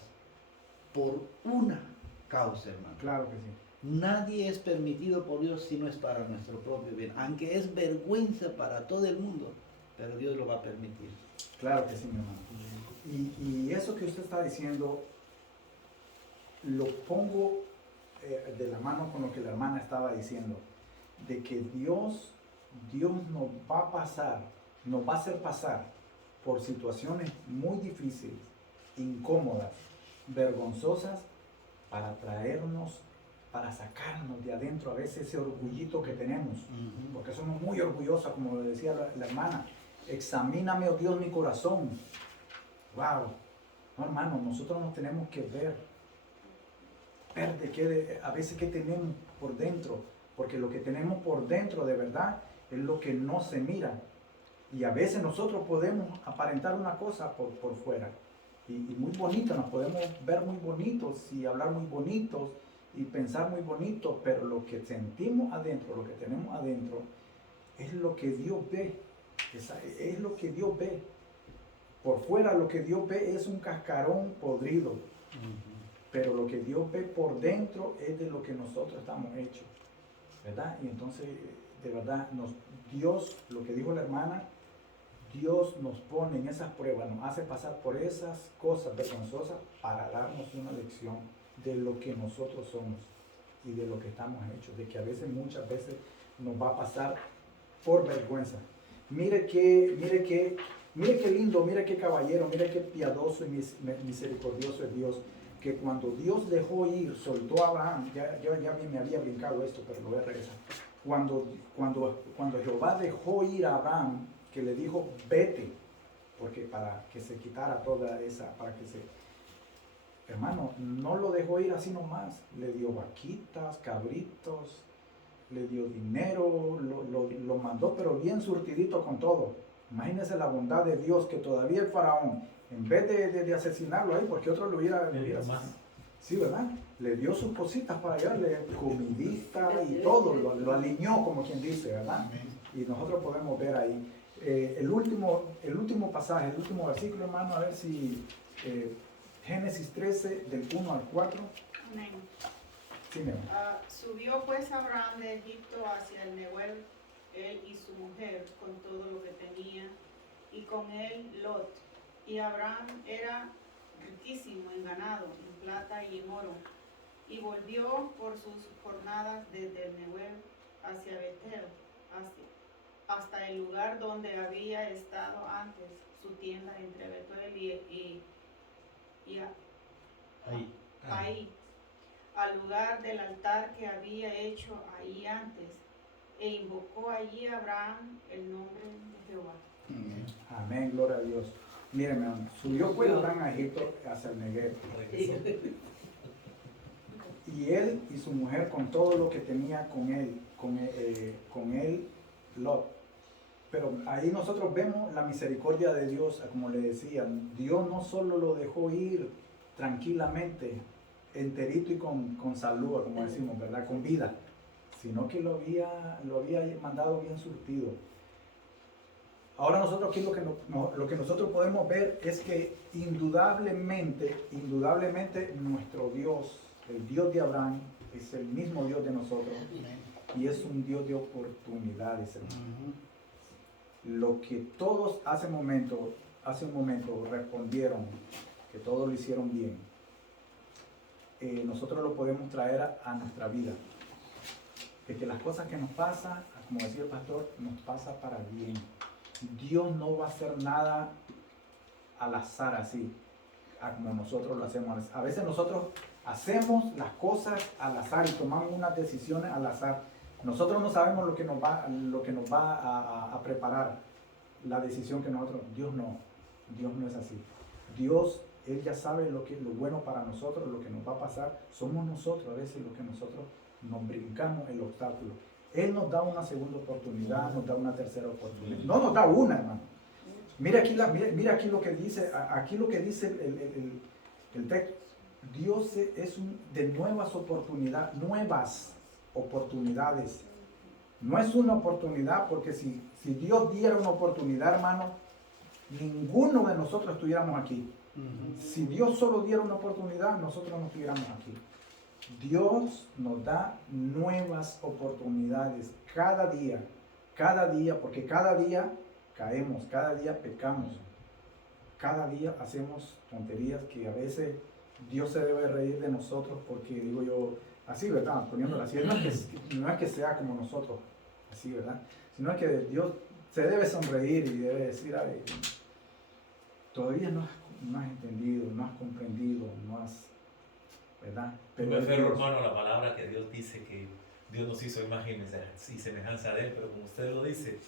por una causa, hermano. Claro que sí. Nadie es permitido por Dios si no es para nuestro propio bien, aunque es vergüenza para todo el mundo, pero Dios lo va a permitir. Claro que sí, mi hermano. Y eso que usted está diciendo, lo pongo de la mano con lo que la hermana estaba diciendo, de que Dios nos va a hacer pasar por situaciones muy difíciles, incómodas, vergonzosas, para traernos, para sacarnos de adentro a veces ese orgullito que tenemos, porque somos muy orgullosos, como decía la hermana. Examíname, oh Dios, mi corazón. Wow. No, hermano, nosotros nos tenemos que ver a veces qué tenemos por dentro, porque lo que tenemos por dentro de verdad es lo que no se mira. Y a veces nosotros podemos aparentar una cosa por fuera y muy bonita, nos podemos ver muy bonitos y hablar muy bonitos y pensar muy bonito, pero lo que sentimos adentro, lo que tenemos adentro, es lo que Dios ve. Es lo que Dios ve. Por fuera lo que Dios ve es un cascarón podrido. Pero lo que Dios ve por dentro es de lo que nosotros estamos hechos, ¿verdad? Y entonces, de verdad, Dios, lo que dijo la hermana, Dios nos pone en esas pruebas, nos hace pasar por esas cosas vergonzosas para darnos una lección de lo que nosotros somos y de lo que estamos hechos, de que a veces, muchas veces, nos va a pasar por vergüenza. Mire qué lindo, mire qué caballero, mire qué piadoso y misericordioso es Dios, que cuando Dios dejó ir, soltó a Abraham, ya me había brincado esto, pero lo voy a regresar. Cuando Jehová dejó ir a Abraham, que le dijo, vete, porque para que se quitara toda esa, hermano, no lo dejó ir así nomás, le dio vaquitas, cabritos, le dio dinero, lo mandó, pero bien surtidito con todo. Imagínense la bondad de Dios, que todavía el faraón, en vez de asesinarlo ahí, porque otro lo hubiera asesinado. Sí, ¿verdad? Le dio sus cositas para darle comidita y todo, lo alineó, como quien dice, ¿verdad? Y nosotros podemos ver ahí. El último pasaje, el último versículo, hermano, a ver si Génesis 13, del 1 al 4. Amén. Sí, mi hermano. Subió pues Abraham de Egipto hacia el Nehuel, él y su mujer, con todo lo que tenía, y con él Lot. Y Abraham era riquísimo en ganado, en plata y en oro. Y volvió por sus jornadas desde el Nehuel hacia Betel, hasta el lugar donde había estado antes su tienda entre Betel y ahí, al lugar del altar que había hecho ahí antes, e invocó allí Abraham el nombre de Jehová. Amén, gloria a Dios. Miren, hermano, subió pues Abraham a Egipto hacia el Negev. Y él y su mujer con todo lo que tenía con él Lot. Pero ahí nosotros vemos la misericordia de Dios, como le decía, Dios no solo lo dejó ir tranquilamente, enterito y con salud, como decimos, ¿verdad? Con vida, sino que lo había mandado bien surtido. Ahora nosotros aquí lo que nosotros podemos ver es que indudablemente nuestro Dios, el Dios de Abraham, es el mismo Dios de nosotros y es un Dios de oportunidades, hermano. Lo que todos hace un momento respondieron, que todos lo hicieron bien, nosotros lo podemos traer a nuestra vida. De que las cosas que nos pasan, como decía el pastor, nos pasa para bien. Dios no va a hacer nada al azar así, como nosotros lo hacemos. A veces nosotros hacemos las cosas al azar y tomamos unas decisiones al azar. Nosotros no sabemos lo que nos va a preparar la decisión que nosotros. Dios no es así. Dios, Él ya sabe lo bueno para nosotros, lo que nos va a pasar. Somos nosotros a veces los que nosotros nos brincamos el obstáculo. Él nos da una segunda oportunidad, nos da una tercera oportunidad. No nos da una, hermano. Mira aquí lo que dice, el texto. Dios es de nuevas oportunidades. No es una oportunidad, porque si Dios diera una oportunidad, hermano, ninguno de nosotros estuviéramos aquí. Si Dios solo diera una oportunidad, nosotros no estuviéramos aquí. Dios nos da nuevas oportunidades cada día, porque cada día caemos, cada día pecamos, cada día hacemos tonterías que a veces Dios se debe reír de nosotros, porque digo yo, así, ¿verdad? Poniéndolo así, no es que sea como nosotros, así, ¿verdad? Sino que Dios se debe sonreír y debe decir, ay, todavía no has entendido, no has comprendido, no has, ¿verdad? Pero me aferro, hermano, a la palabra que Dios dice que Dios nos hizo imagen y semejanza de Él, pero como usted lo dice,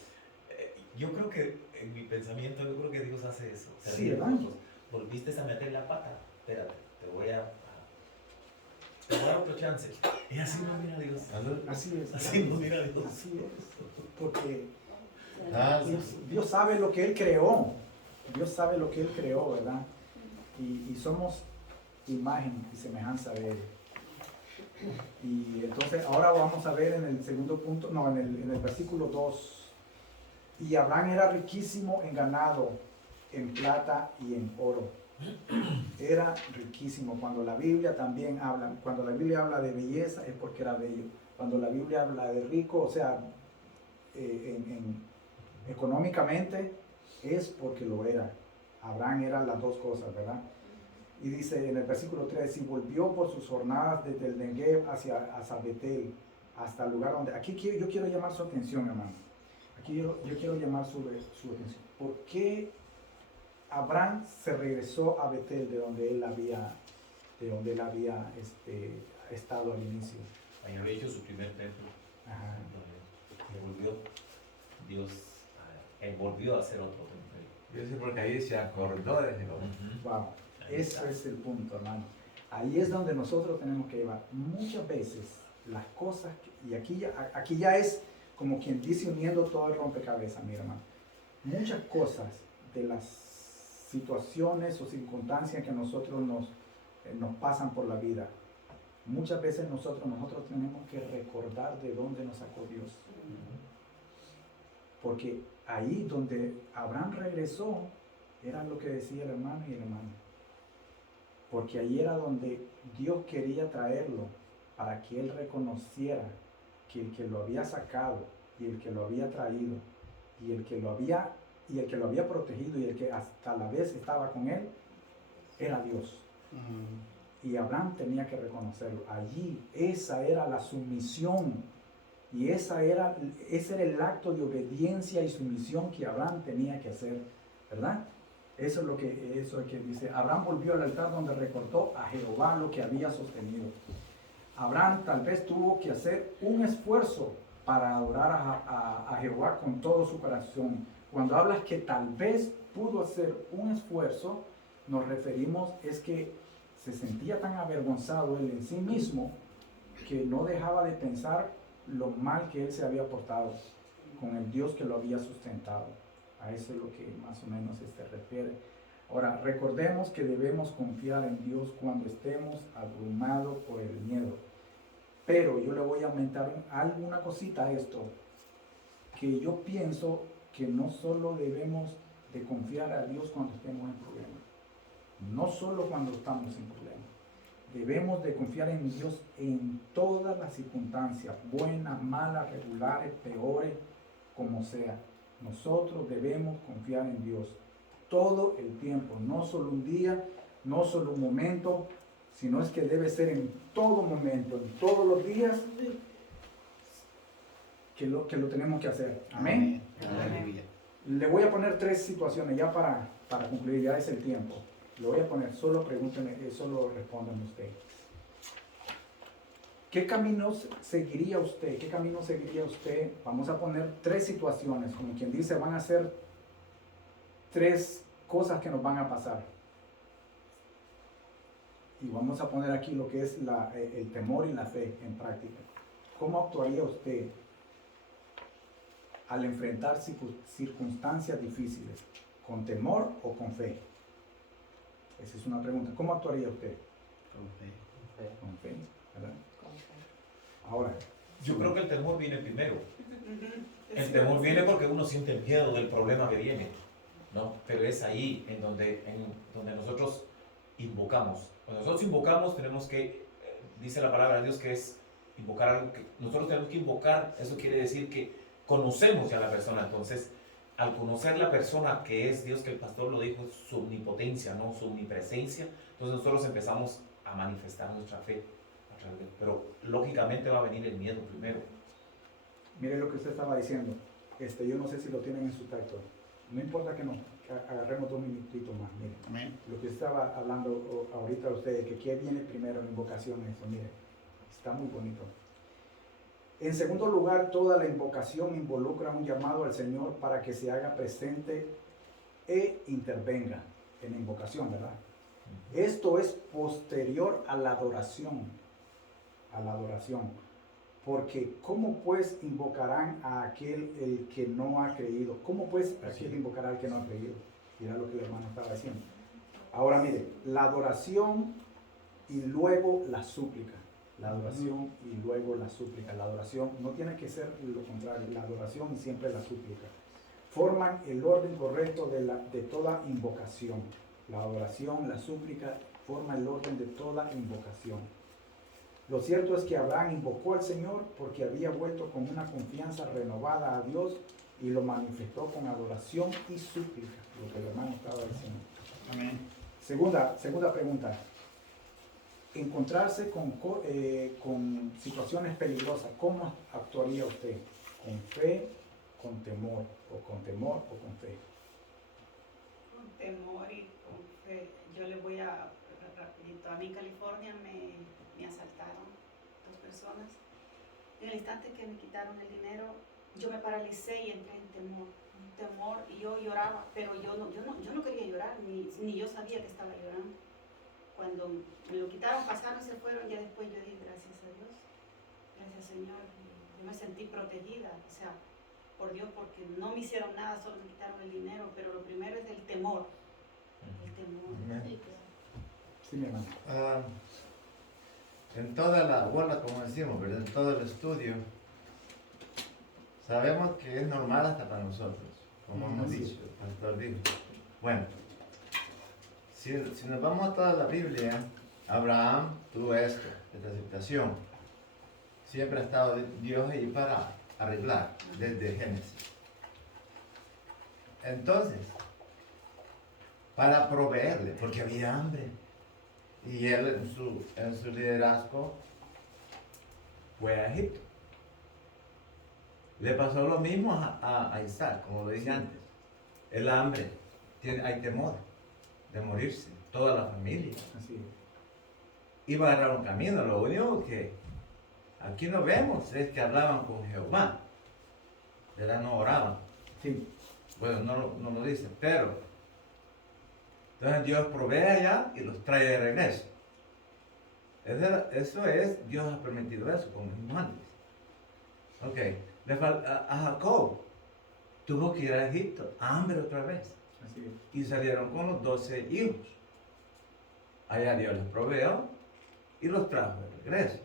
yo creo que en mi pensamiento, yo creo que Dios hace eso. O sea, sí, ¿verdad? Volviste a meter la pata, espérate, te voy a dar otro chance. Y así no mira Dios. Así es. Así no mira Dios. Así es. Porque Dios sabe lo que Él creó. Dios sabe lo que Él creó, ¿verdad? Y somos imagen y semejanza de Él. Y entonces ahora vamos a ver en el segundo punto, en el versículo 2. Y Abraham era riquísimo en ganado, en plata y en oro. Era riquísimo. Cuando la Biblia habla de belleza, es porque era bello. Cuando la Biblia habla de rico, o sea, económicamente, es porque lo era. Abraham era las dos cosas, ¿verdad? Y dice en el versículo 3, y volvió por sus jornadas desde el Negev hacia Betel, hasta el lugar donde... Aquí yo quiero llamar su atención, hermano. Aquí yo quiero llamar su atención. ¿Por qué Abraham se regresó a Betel, de donde él había estado al inicio? Ahí había hecho su primer templo. Ajá. Él volvió a hacer otro templo. Yo sé porque ahí se acordó de Jehová. Wow. Eso es el punto, hermano. Ahí es donde nosotros tenemos que llevar. Muchas veces las cosas, y aquí ya es como quien dice uniendo todo el rompecabezas, mi hermano. Muchas cosas de las situaciones o circunstancias que nosotros nos pasan por la vida, muchas veces nosotros tenemos que recordar de dónde nos sacó Dios. Porque ahí donde Abraham regresó, era lo que decía el hermano y el hermano. Porque ahí era donde Dios quería traerlo para que él reconociera que el que lo había sacado y el que lo había traído y el que lo había protegido y el que hasta la vez estaba con él era Dios. Y Abraham tenía que reconocerlo. Allí esa era la sumisión y ese era el acto de obediencia y sumisión que Abraham tenía que hacer, ¿verdad? Eso es lo que dice. Abraham volvió al altar donde recordó a Jehová lo que había sostenido. Abraham tal vez tuvo que hacer un esfuerzo para adorar a Jehová con todo su corazón. Cuando hablas que tal vez pudo hacer un esfuerzo, nos referimos es que se sentía tan avergonzado él en sí mismo que no dejaba de pensar lo mal que él se había portado con el Dios que lo había sustentado. A eso es lo que más o menos refiere. Ahora, recordemos que debemos confiar en Dios cuando estemos abrumados por el miedo. Pero yo le voy a aumentar alguna cosita a esto, que yo pienso que no solo debemos de confiar a Dios cuando estemos en problemas, no solo cuando estamos en problemas, debemos de confiar en Dios en todas las circunstancias, buenas, malas, regulares, peores, como sea. Nosotros debemos confiar en Dios todo el tiempo, no solo un día, no solo un momento, sino es que debe ser en todo momento, en todos los días que lo tenemos que hacer. Amén. Aleluya. Le voy a poner 3 situaciones ya para concluir, ya es el tiempo. Le voy a poner, solo pregúntenme, solo respondan usted. ¿Qué caminos seguiría usted? ¿Qué camino seguiría usted? Vamos a poner 3 situaciones, como quien dice, van a ser 3 cosas que nos van a pasar. Y vamos a poner aquí lo que es el temor y la fe en práctica. ¿Cómo actuaría usted al enfrentar circunstancias difíciles? ¿Con temor o con fe? Esa es una pregunta. ¿Cómo actuaría usted? Con fe. Con fe, ¿verdad? Ahora, Yo creo que el temor viene primero. El temor viene porque uno siente el miedo del problema que viene, ¿no? Pero es ahí en donde nosotros invocamos. Cuando nosotros invocamos tenemos que, dice la palabra de Dios que es invocar algo que nosotros tenemos que invocar. Eso quiere decir que conocemos ya a la persona. Entonces, al conocer la persona que es Dios, que el pastor lo dijo, su omnipotencia, no su omnipresencia, entonces nosotros empezamos a manifestar nuestra fe. Pero lógicamente va a venir el miedo primero. mire lo que usted estaba diciendo. Yo no sé si lo tienen en su texto. No importa que agarremos 2 minutitos más. Mire. Amén. Lo que estaba hablando ahorita a ustedes, que qué viene primero en invocación, eso, mire, está muy bonito. En segundo lugar, toda la invocación involucra un llamado al Señor para que se haga presente e intervenga en la invocación, ¿verdad? Esto es posterior a la adoración. Porque ¿cómo pues invocarán a aquel el que no ha creído? ¿Cómo pues aquel invocará al que no ha creído? Mira lo que el hermano estaba diciendo. Ahora mire, la adoración y luego la súplica. La adoración y luego la súplica. La adoración no tiene que ser lo contrario. La adoración y siempre la súplica forman el orden correcto de toda invocación. La adoración, la súplica forma el orden de toda invocación. Lo cierto es que Abraham invocó al Señor porque había vuelto con una confianza renovada a Dios y lo manifestó con adoración y súplica, lo que el hermano estaba diciendo. Amén. Segunda pregunta. Encontrarse con situaciones peligrosas, ¿cómo actuaría usted? ¿Con fe, con temor o con fe? Con temor y con fe. Yo le voy a rapidito. A mí en California me asaltaron 2 personas. En el instante que me quitaron el dinero, yo me paralicé y entré en temor. Un temor, y yo lloraba, pero yo no quería llorar, ni yo sabía que estaba llorando. Cuando me lo quitaron, pasaron, se fueron, ya después yo dije gracias a Dios, gracias Señor. Yo me sentí protegida, o sea, por Dios, porque no me hicieron nada, solo me quitaron el dinero, pero lo primero es el temor. El temor. Amén. Sí, mi hermano. En toda la bola, como decimos, ¿verdad? En todo el estudio, sabemos que es normal hasta para nosotros, como hemos Sí. dicho, el pastor dijo. Bueno, si nos vamos a toda la Biblia, Abraham tuvo esta situación. Siempre ha estado Dios ahí para arreglar, desde Génesis. Entonces, para proveerle, porque había hambre. Y él en su liderazgo fue a Egipto. Le pasó lo mismo a Isaac, como lo dije antes. El hambre, hay temor de morirse, toda la familia. Así es. Iba a agarrar un camino, lo único que aquí no vemos es que hablaban con Jehová, ¿verdad? No oraban. Sí. Bueno, no lo dicen, pero entonces Dios provee allá y los trae de regreso. Eso es, Dios ha permitido eso, como dijimos antes. Ok, a Jacob tuvo que ir a Egipto, hambre otra vez. Así es. Y salieron con los 12 hijos. Allá Dios les proveó y los trajo de regreso.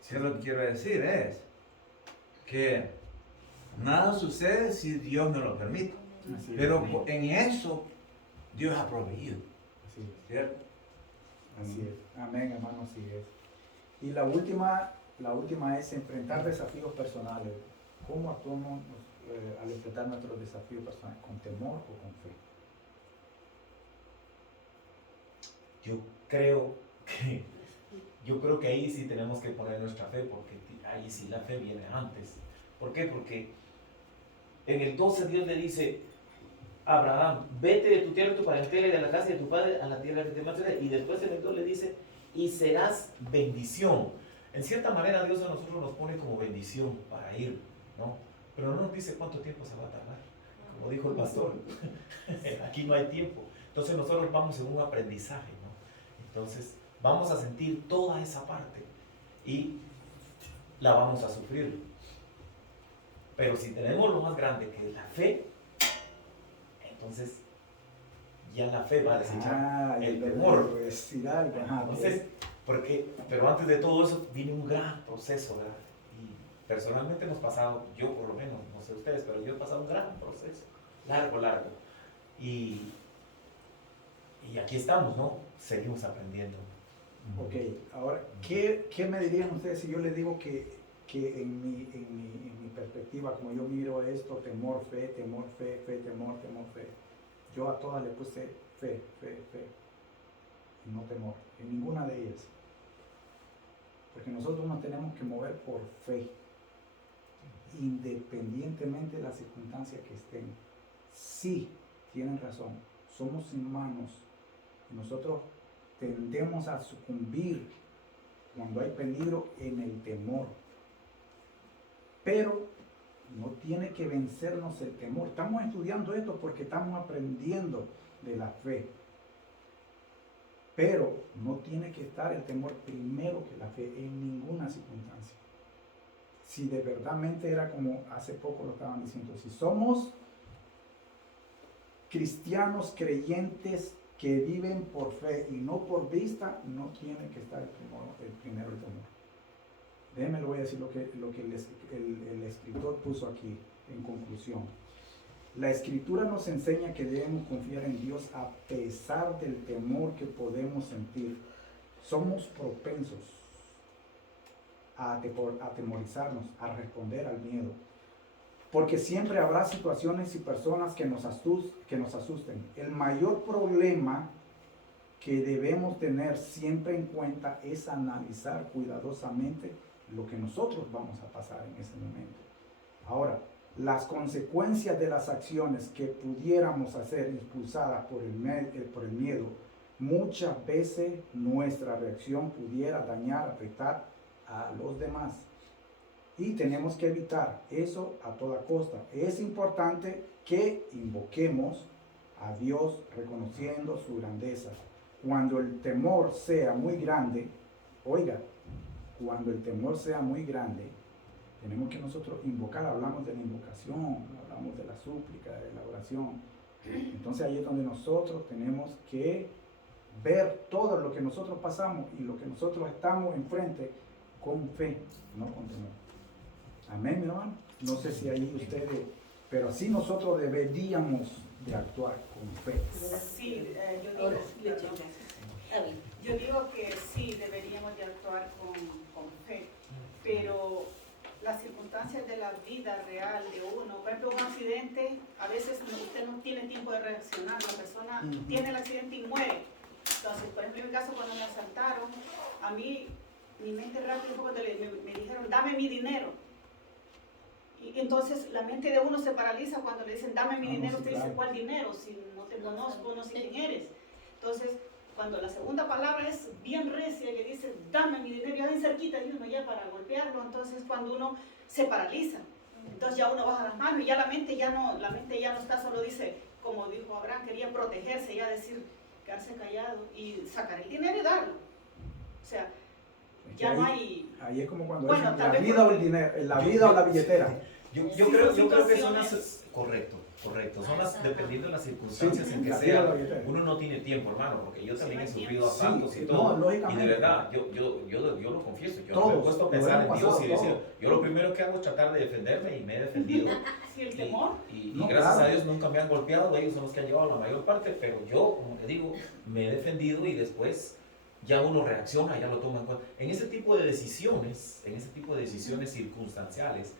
Si lo que quiero decir es que nada sucede si Dios no lo permite. Así es. Pero en eso Dios ha proveído, Así es. ¿cierto? Así es. Amén, hermano, así es. Y la última es enfrentar desafíos personales. ¿Cómo actuamos al enfrentar nuestros desafíos personales? ¿Con temor o con fe? Yo creo que ahí sí tenemos que poner nuestra fe, porque ahí sí la fe viene antes. ¿Por qué? Porque en el 12 Dios le dice a Abraham, vete de tu tierra, de tu parentela y de la casa de tu padre a la tierra que te mostraré. Y después en el 2 le dice, y serás bendición. En cierta manera Dios a nosotros nos pone como bendición para ir, ¿no? Pero no nos dice cuánto tiempo se va a tardar. Como dijo el pastor, aquí no hay tiempo. Entonces nosotros vamos en un aprendizaje, ¿no? Entonces vamos a sentir toda esa parte y la vamos a sufrir. Pero si tenemos lo más grande, que es la fe, entonces ya la fe va a desechar el temor. Entonces, pero antes de todo eso viene un gran proceso, ¿verdad? Y personalmente hemos pasado, yo por lo menos, no sé ustedes, pero yo he pasado un gran proceso, largo. Y aquí estamos, ¿no? Seguimos aprendiendo. Ok, ahora, ¿qué me dirían ustedes si yo les digo que en mi perspectiva, como yo miro esto, temor, fe, temor, fe, temor, fe, yo a todas le puse fe, y no temor, en ninguna de ellas. Porque nosotros nos tenemos que mover por fe, independientemente de las circunstancias que estén. Sí, tienen razón, somos humanos y nosotros tendemos a sucumbir cuando hay peligro en el temor. Pero no tiene que vencernos el temor. Estamos estudiando esto porque estamos aprendiendo de la fe. Pero no tiene que estar el temor primero que la fe en ninguna circunstancia. Si de verdadmente era como hace poco lo estaban diciendo, si somos cristianos creyentes que viven por fe y no por vista, no tiene que estar primero el temor. Déjenme, le voy a decir lo que el escritor puso aquí en conclusión. La escritura nos enseña que debemos confiar en Dios a pesar del temor que podemos sentir. Somos propensos a atemorizarnos, a responder al miedo. Porque siempre habrá situaciones y personas que nos asusten. El mayor problema que debemos tener siempre en cuenta es analizar cuidadosamente lo que nosotros vamos a pasar en ese momento. Ahora, las consecuencias de las acciones que pudiéramos hacer impulsadas por el miedo, muchas veces nuestra reacción pudiera dañar, afectar a los demás. Y tenemos que evitar eso a toda costa. Es importante que invoquemos a Dios reconociendo su grandeza. Cuando el temor sea muy grande, oiga, cuando el temor sea muy grande, tenemos que nosotros invocar, hablamos de la invocación, hablamos de la súplica, de la oración. Entonces ahí es donde nosotros tenemos que ver todo lo que nosotros pasamos y lo que nosotros estamos enfrente con fe, no con temor. Amén, mi hermano. No sé si ahí ustedes, pero así nosotros deberíamos de actuar con fe. Sí, Ahora, yo digo que sí deberíamos de actuar con fe, pero las circunstancias de la vida real de uno, por ejemplo, un accidente, a veces usted no tiene tiempo de reaccionar, la persona tiene el accidente y muere. Entonces, por ejemplo, en mi caso, cuando me asaltaron, a mí, mi mente rápido fue cuando me dijeron, dame mi dinero. Y entonces la mente de uno se paraliza cuando le dicen, dame mi dinero, usted dice, ¿cuál dinero? Si no te conozco, no sé quién eres. Entonces, cuando la segunda palabra es bien recia, que dice, dame mi dinero, ya ven cerquita de uno ya para golpearlo, entonces cuando uno se paraliza, entonces ya uno baja las manos y ya la mente ya no está, solo dice, como dijo Abraham, quería protegerse, ya decir, quedarse callado y sacar el dinero y darlo. O sea, ya no hay... Ahí es como cuando Bueno, dicen, tal la vez vida o el dinero, la vida o la billetera. Yo Sí, creo son que son las... situaciones. Correcto. Son las, dependiendo de las circunstancias en que la vida o la sea, billetera. uno no tiene tiempo, hermano, porque yo también he Sí, sufrido sí, asaltos y no, todo. Y lógicamente. de verdad, yo lo confieso, yo Todos, me he puesto a lo pensar en hemos Dios pasado y decir, todos. yo lo primero que hago es tratar de defenderme y me he defendido. Sí, el temor. Y No, gracias claro. a Dios nunca me han golpeado, ellos son los que han llevado la mayor parte, pero yo, como te digo, me he defendido y después ya uno reacciona, ya lo toma en cuenta. En ese tipo de decisiones circunstanciales,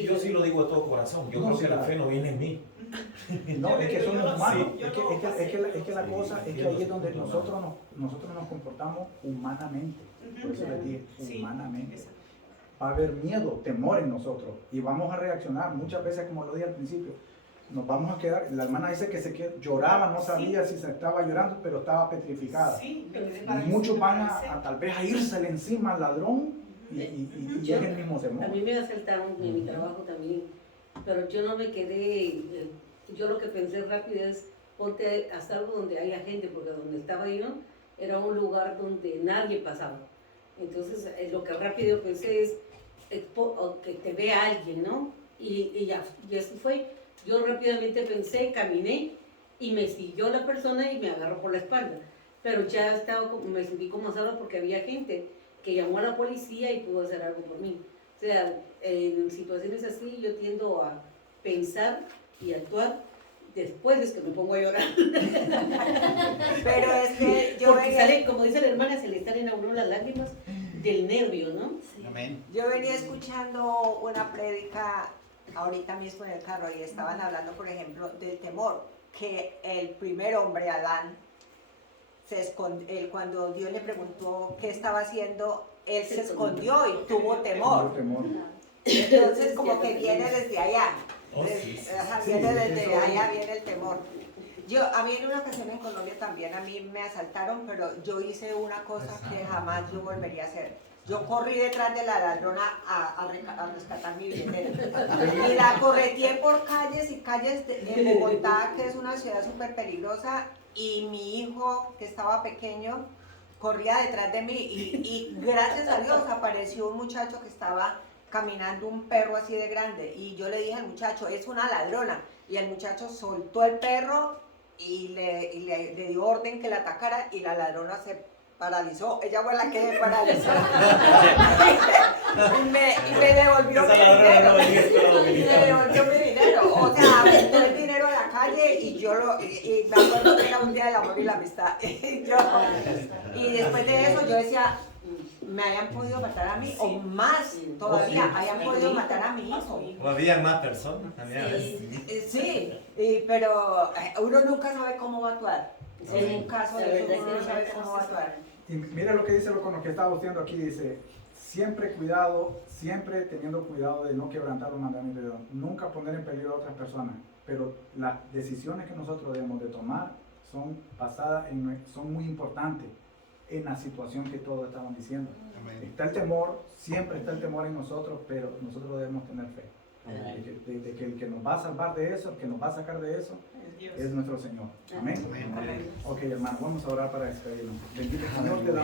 yo sí lo digo de todo corazón, yo No, creo sí, que la claro. fe no viene en mí. No, es que somos humanos. Sí, Es que la cosa es que ahí es donde nosotros nos comportamos humanamente. Por eso les dije, Sí, humanamente. exacto. Va a haber miedo, temor en nosotros y vamos a reaccionar. Muchas veces, como lo dije al principio, nos vamos a quedar. La hermana dice que lloraba, no sabía si se estaba llorando, pero estaba petrificada. Sí, Y muchos van a tal vez a írsele encima al ladrón y es el mismo a temor. mí me asaltaron en mi trabajo también, pero yo no me quedé, yo lo que pensé rápido es, ponte hasta algo donde haya gente, porque donde estaba yo era un lugar donde nadie pasaba. Entonces, lo que rápido pensé es, que te vea alguien, ¿no? Y ya, y así fue. Yo rápidamente pensé, caminé y me siguió la persona y me agarró por la espalda. Pero ya me sentí como salva porque había gente que llamó a la policía y pudo hacer algo por mí. O sea, en situaciones así yo tiendo a pensar y actuar después de que me pongo a llorar. Pero es que yo Porque venía, sale, como dice la hermana, se le salen a uno las lágrimas del nervio, ¿no? Amén. yo venía escuchando una prédica ahorita mismo en el carro y estaban hablando, por ejemplo, del temor, que el primer hombre, Adán, cuando Dios le preguntó qué estaba haciendo, él se escondió y tuvo temor. Temor. Entonces como que viene desde allá. Oh, sí, sí, Ajá, sí. viene Sí, desde eso- allá, viene el temor. A mí en una ocasión en Colombia también a mí me asaltaron, pero yo hice una cosa que jamás yo volvería a hacer. Yo corrí detrás de la ladrona a rescatar mi billetera. Y la correteé por calles y calles de Bogotá, que es una ciudad súper peligrosa, y mi hijo, que estaba pequeño, corría detrás de mí y gracias a Dios apareció un muchacho que estaba caminando, un perro así de grande, y yo le dije al muchacho, es una ladrona, y el muchacho soltó el perro y le dio orden que la atacara y la ladrona se paralizó, ella fue la que me paralizó y me devolvió mi dinero, y me devolvió mi dinero, o sea, aventó el dinero a la calle y y me acuerdo que era un día del amor y la amistad, y después de eso yo decía, me hayan podido matar a mí, o más todavía, sí. hayan podido matar a mi hijo. O había más personas también. Sí, pero uno nunca sabe cómo va a actuar. En un caso de eso, uno no sabe cómo va a actuar. Y mira lo que dice con lo que estaba haciendo aquí, dice, siempre cuidado, siempre teniendo cuidado de no quebrantar los mandamientos de Dios, nunca poner en peligro a otras personas, pero las decisiones que nosotros debemos de tomar son basadas son muy importantes en la situación que todos estamos diciendo. Está el temor, siempre está el temor en nosotros, pero nosotros debemos tener fe. De que el que nos va a salvar de eso, el que nos va a sacar de eso, Dios. es nuestro Señor. Amén. Ok, hermano, vamos a orar para despedirnos. Bendito Señor, te damos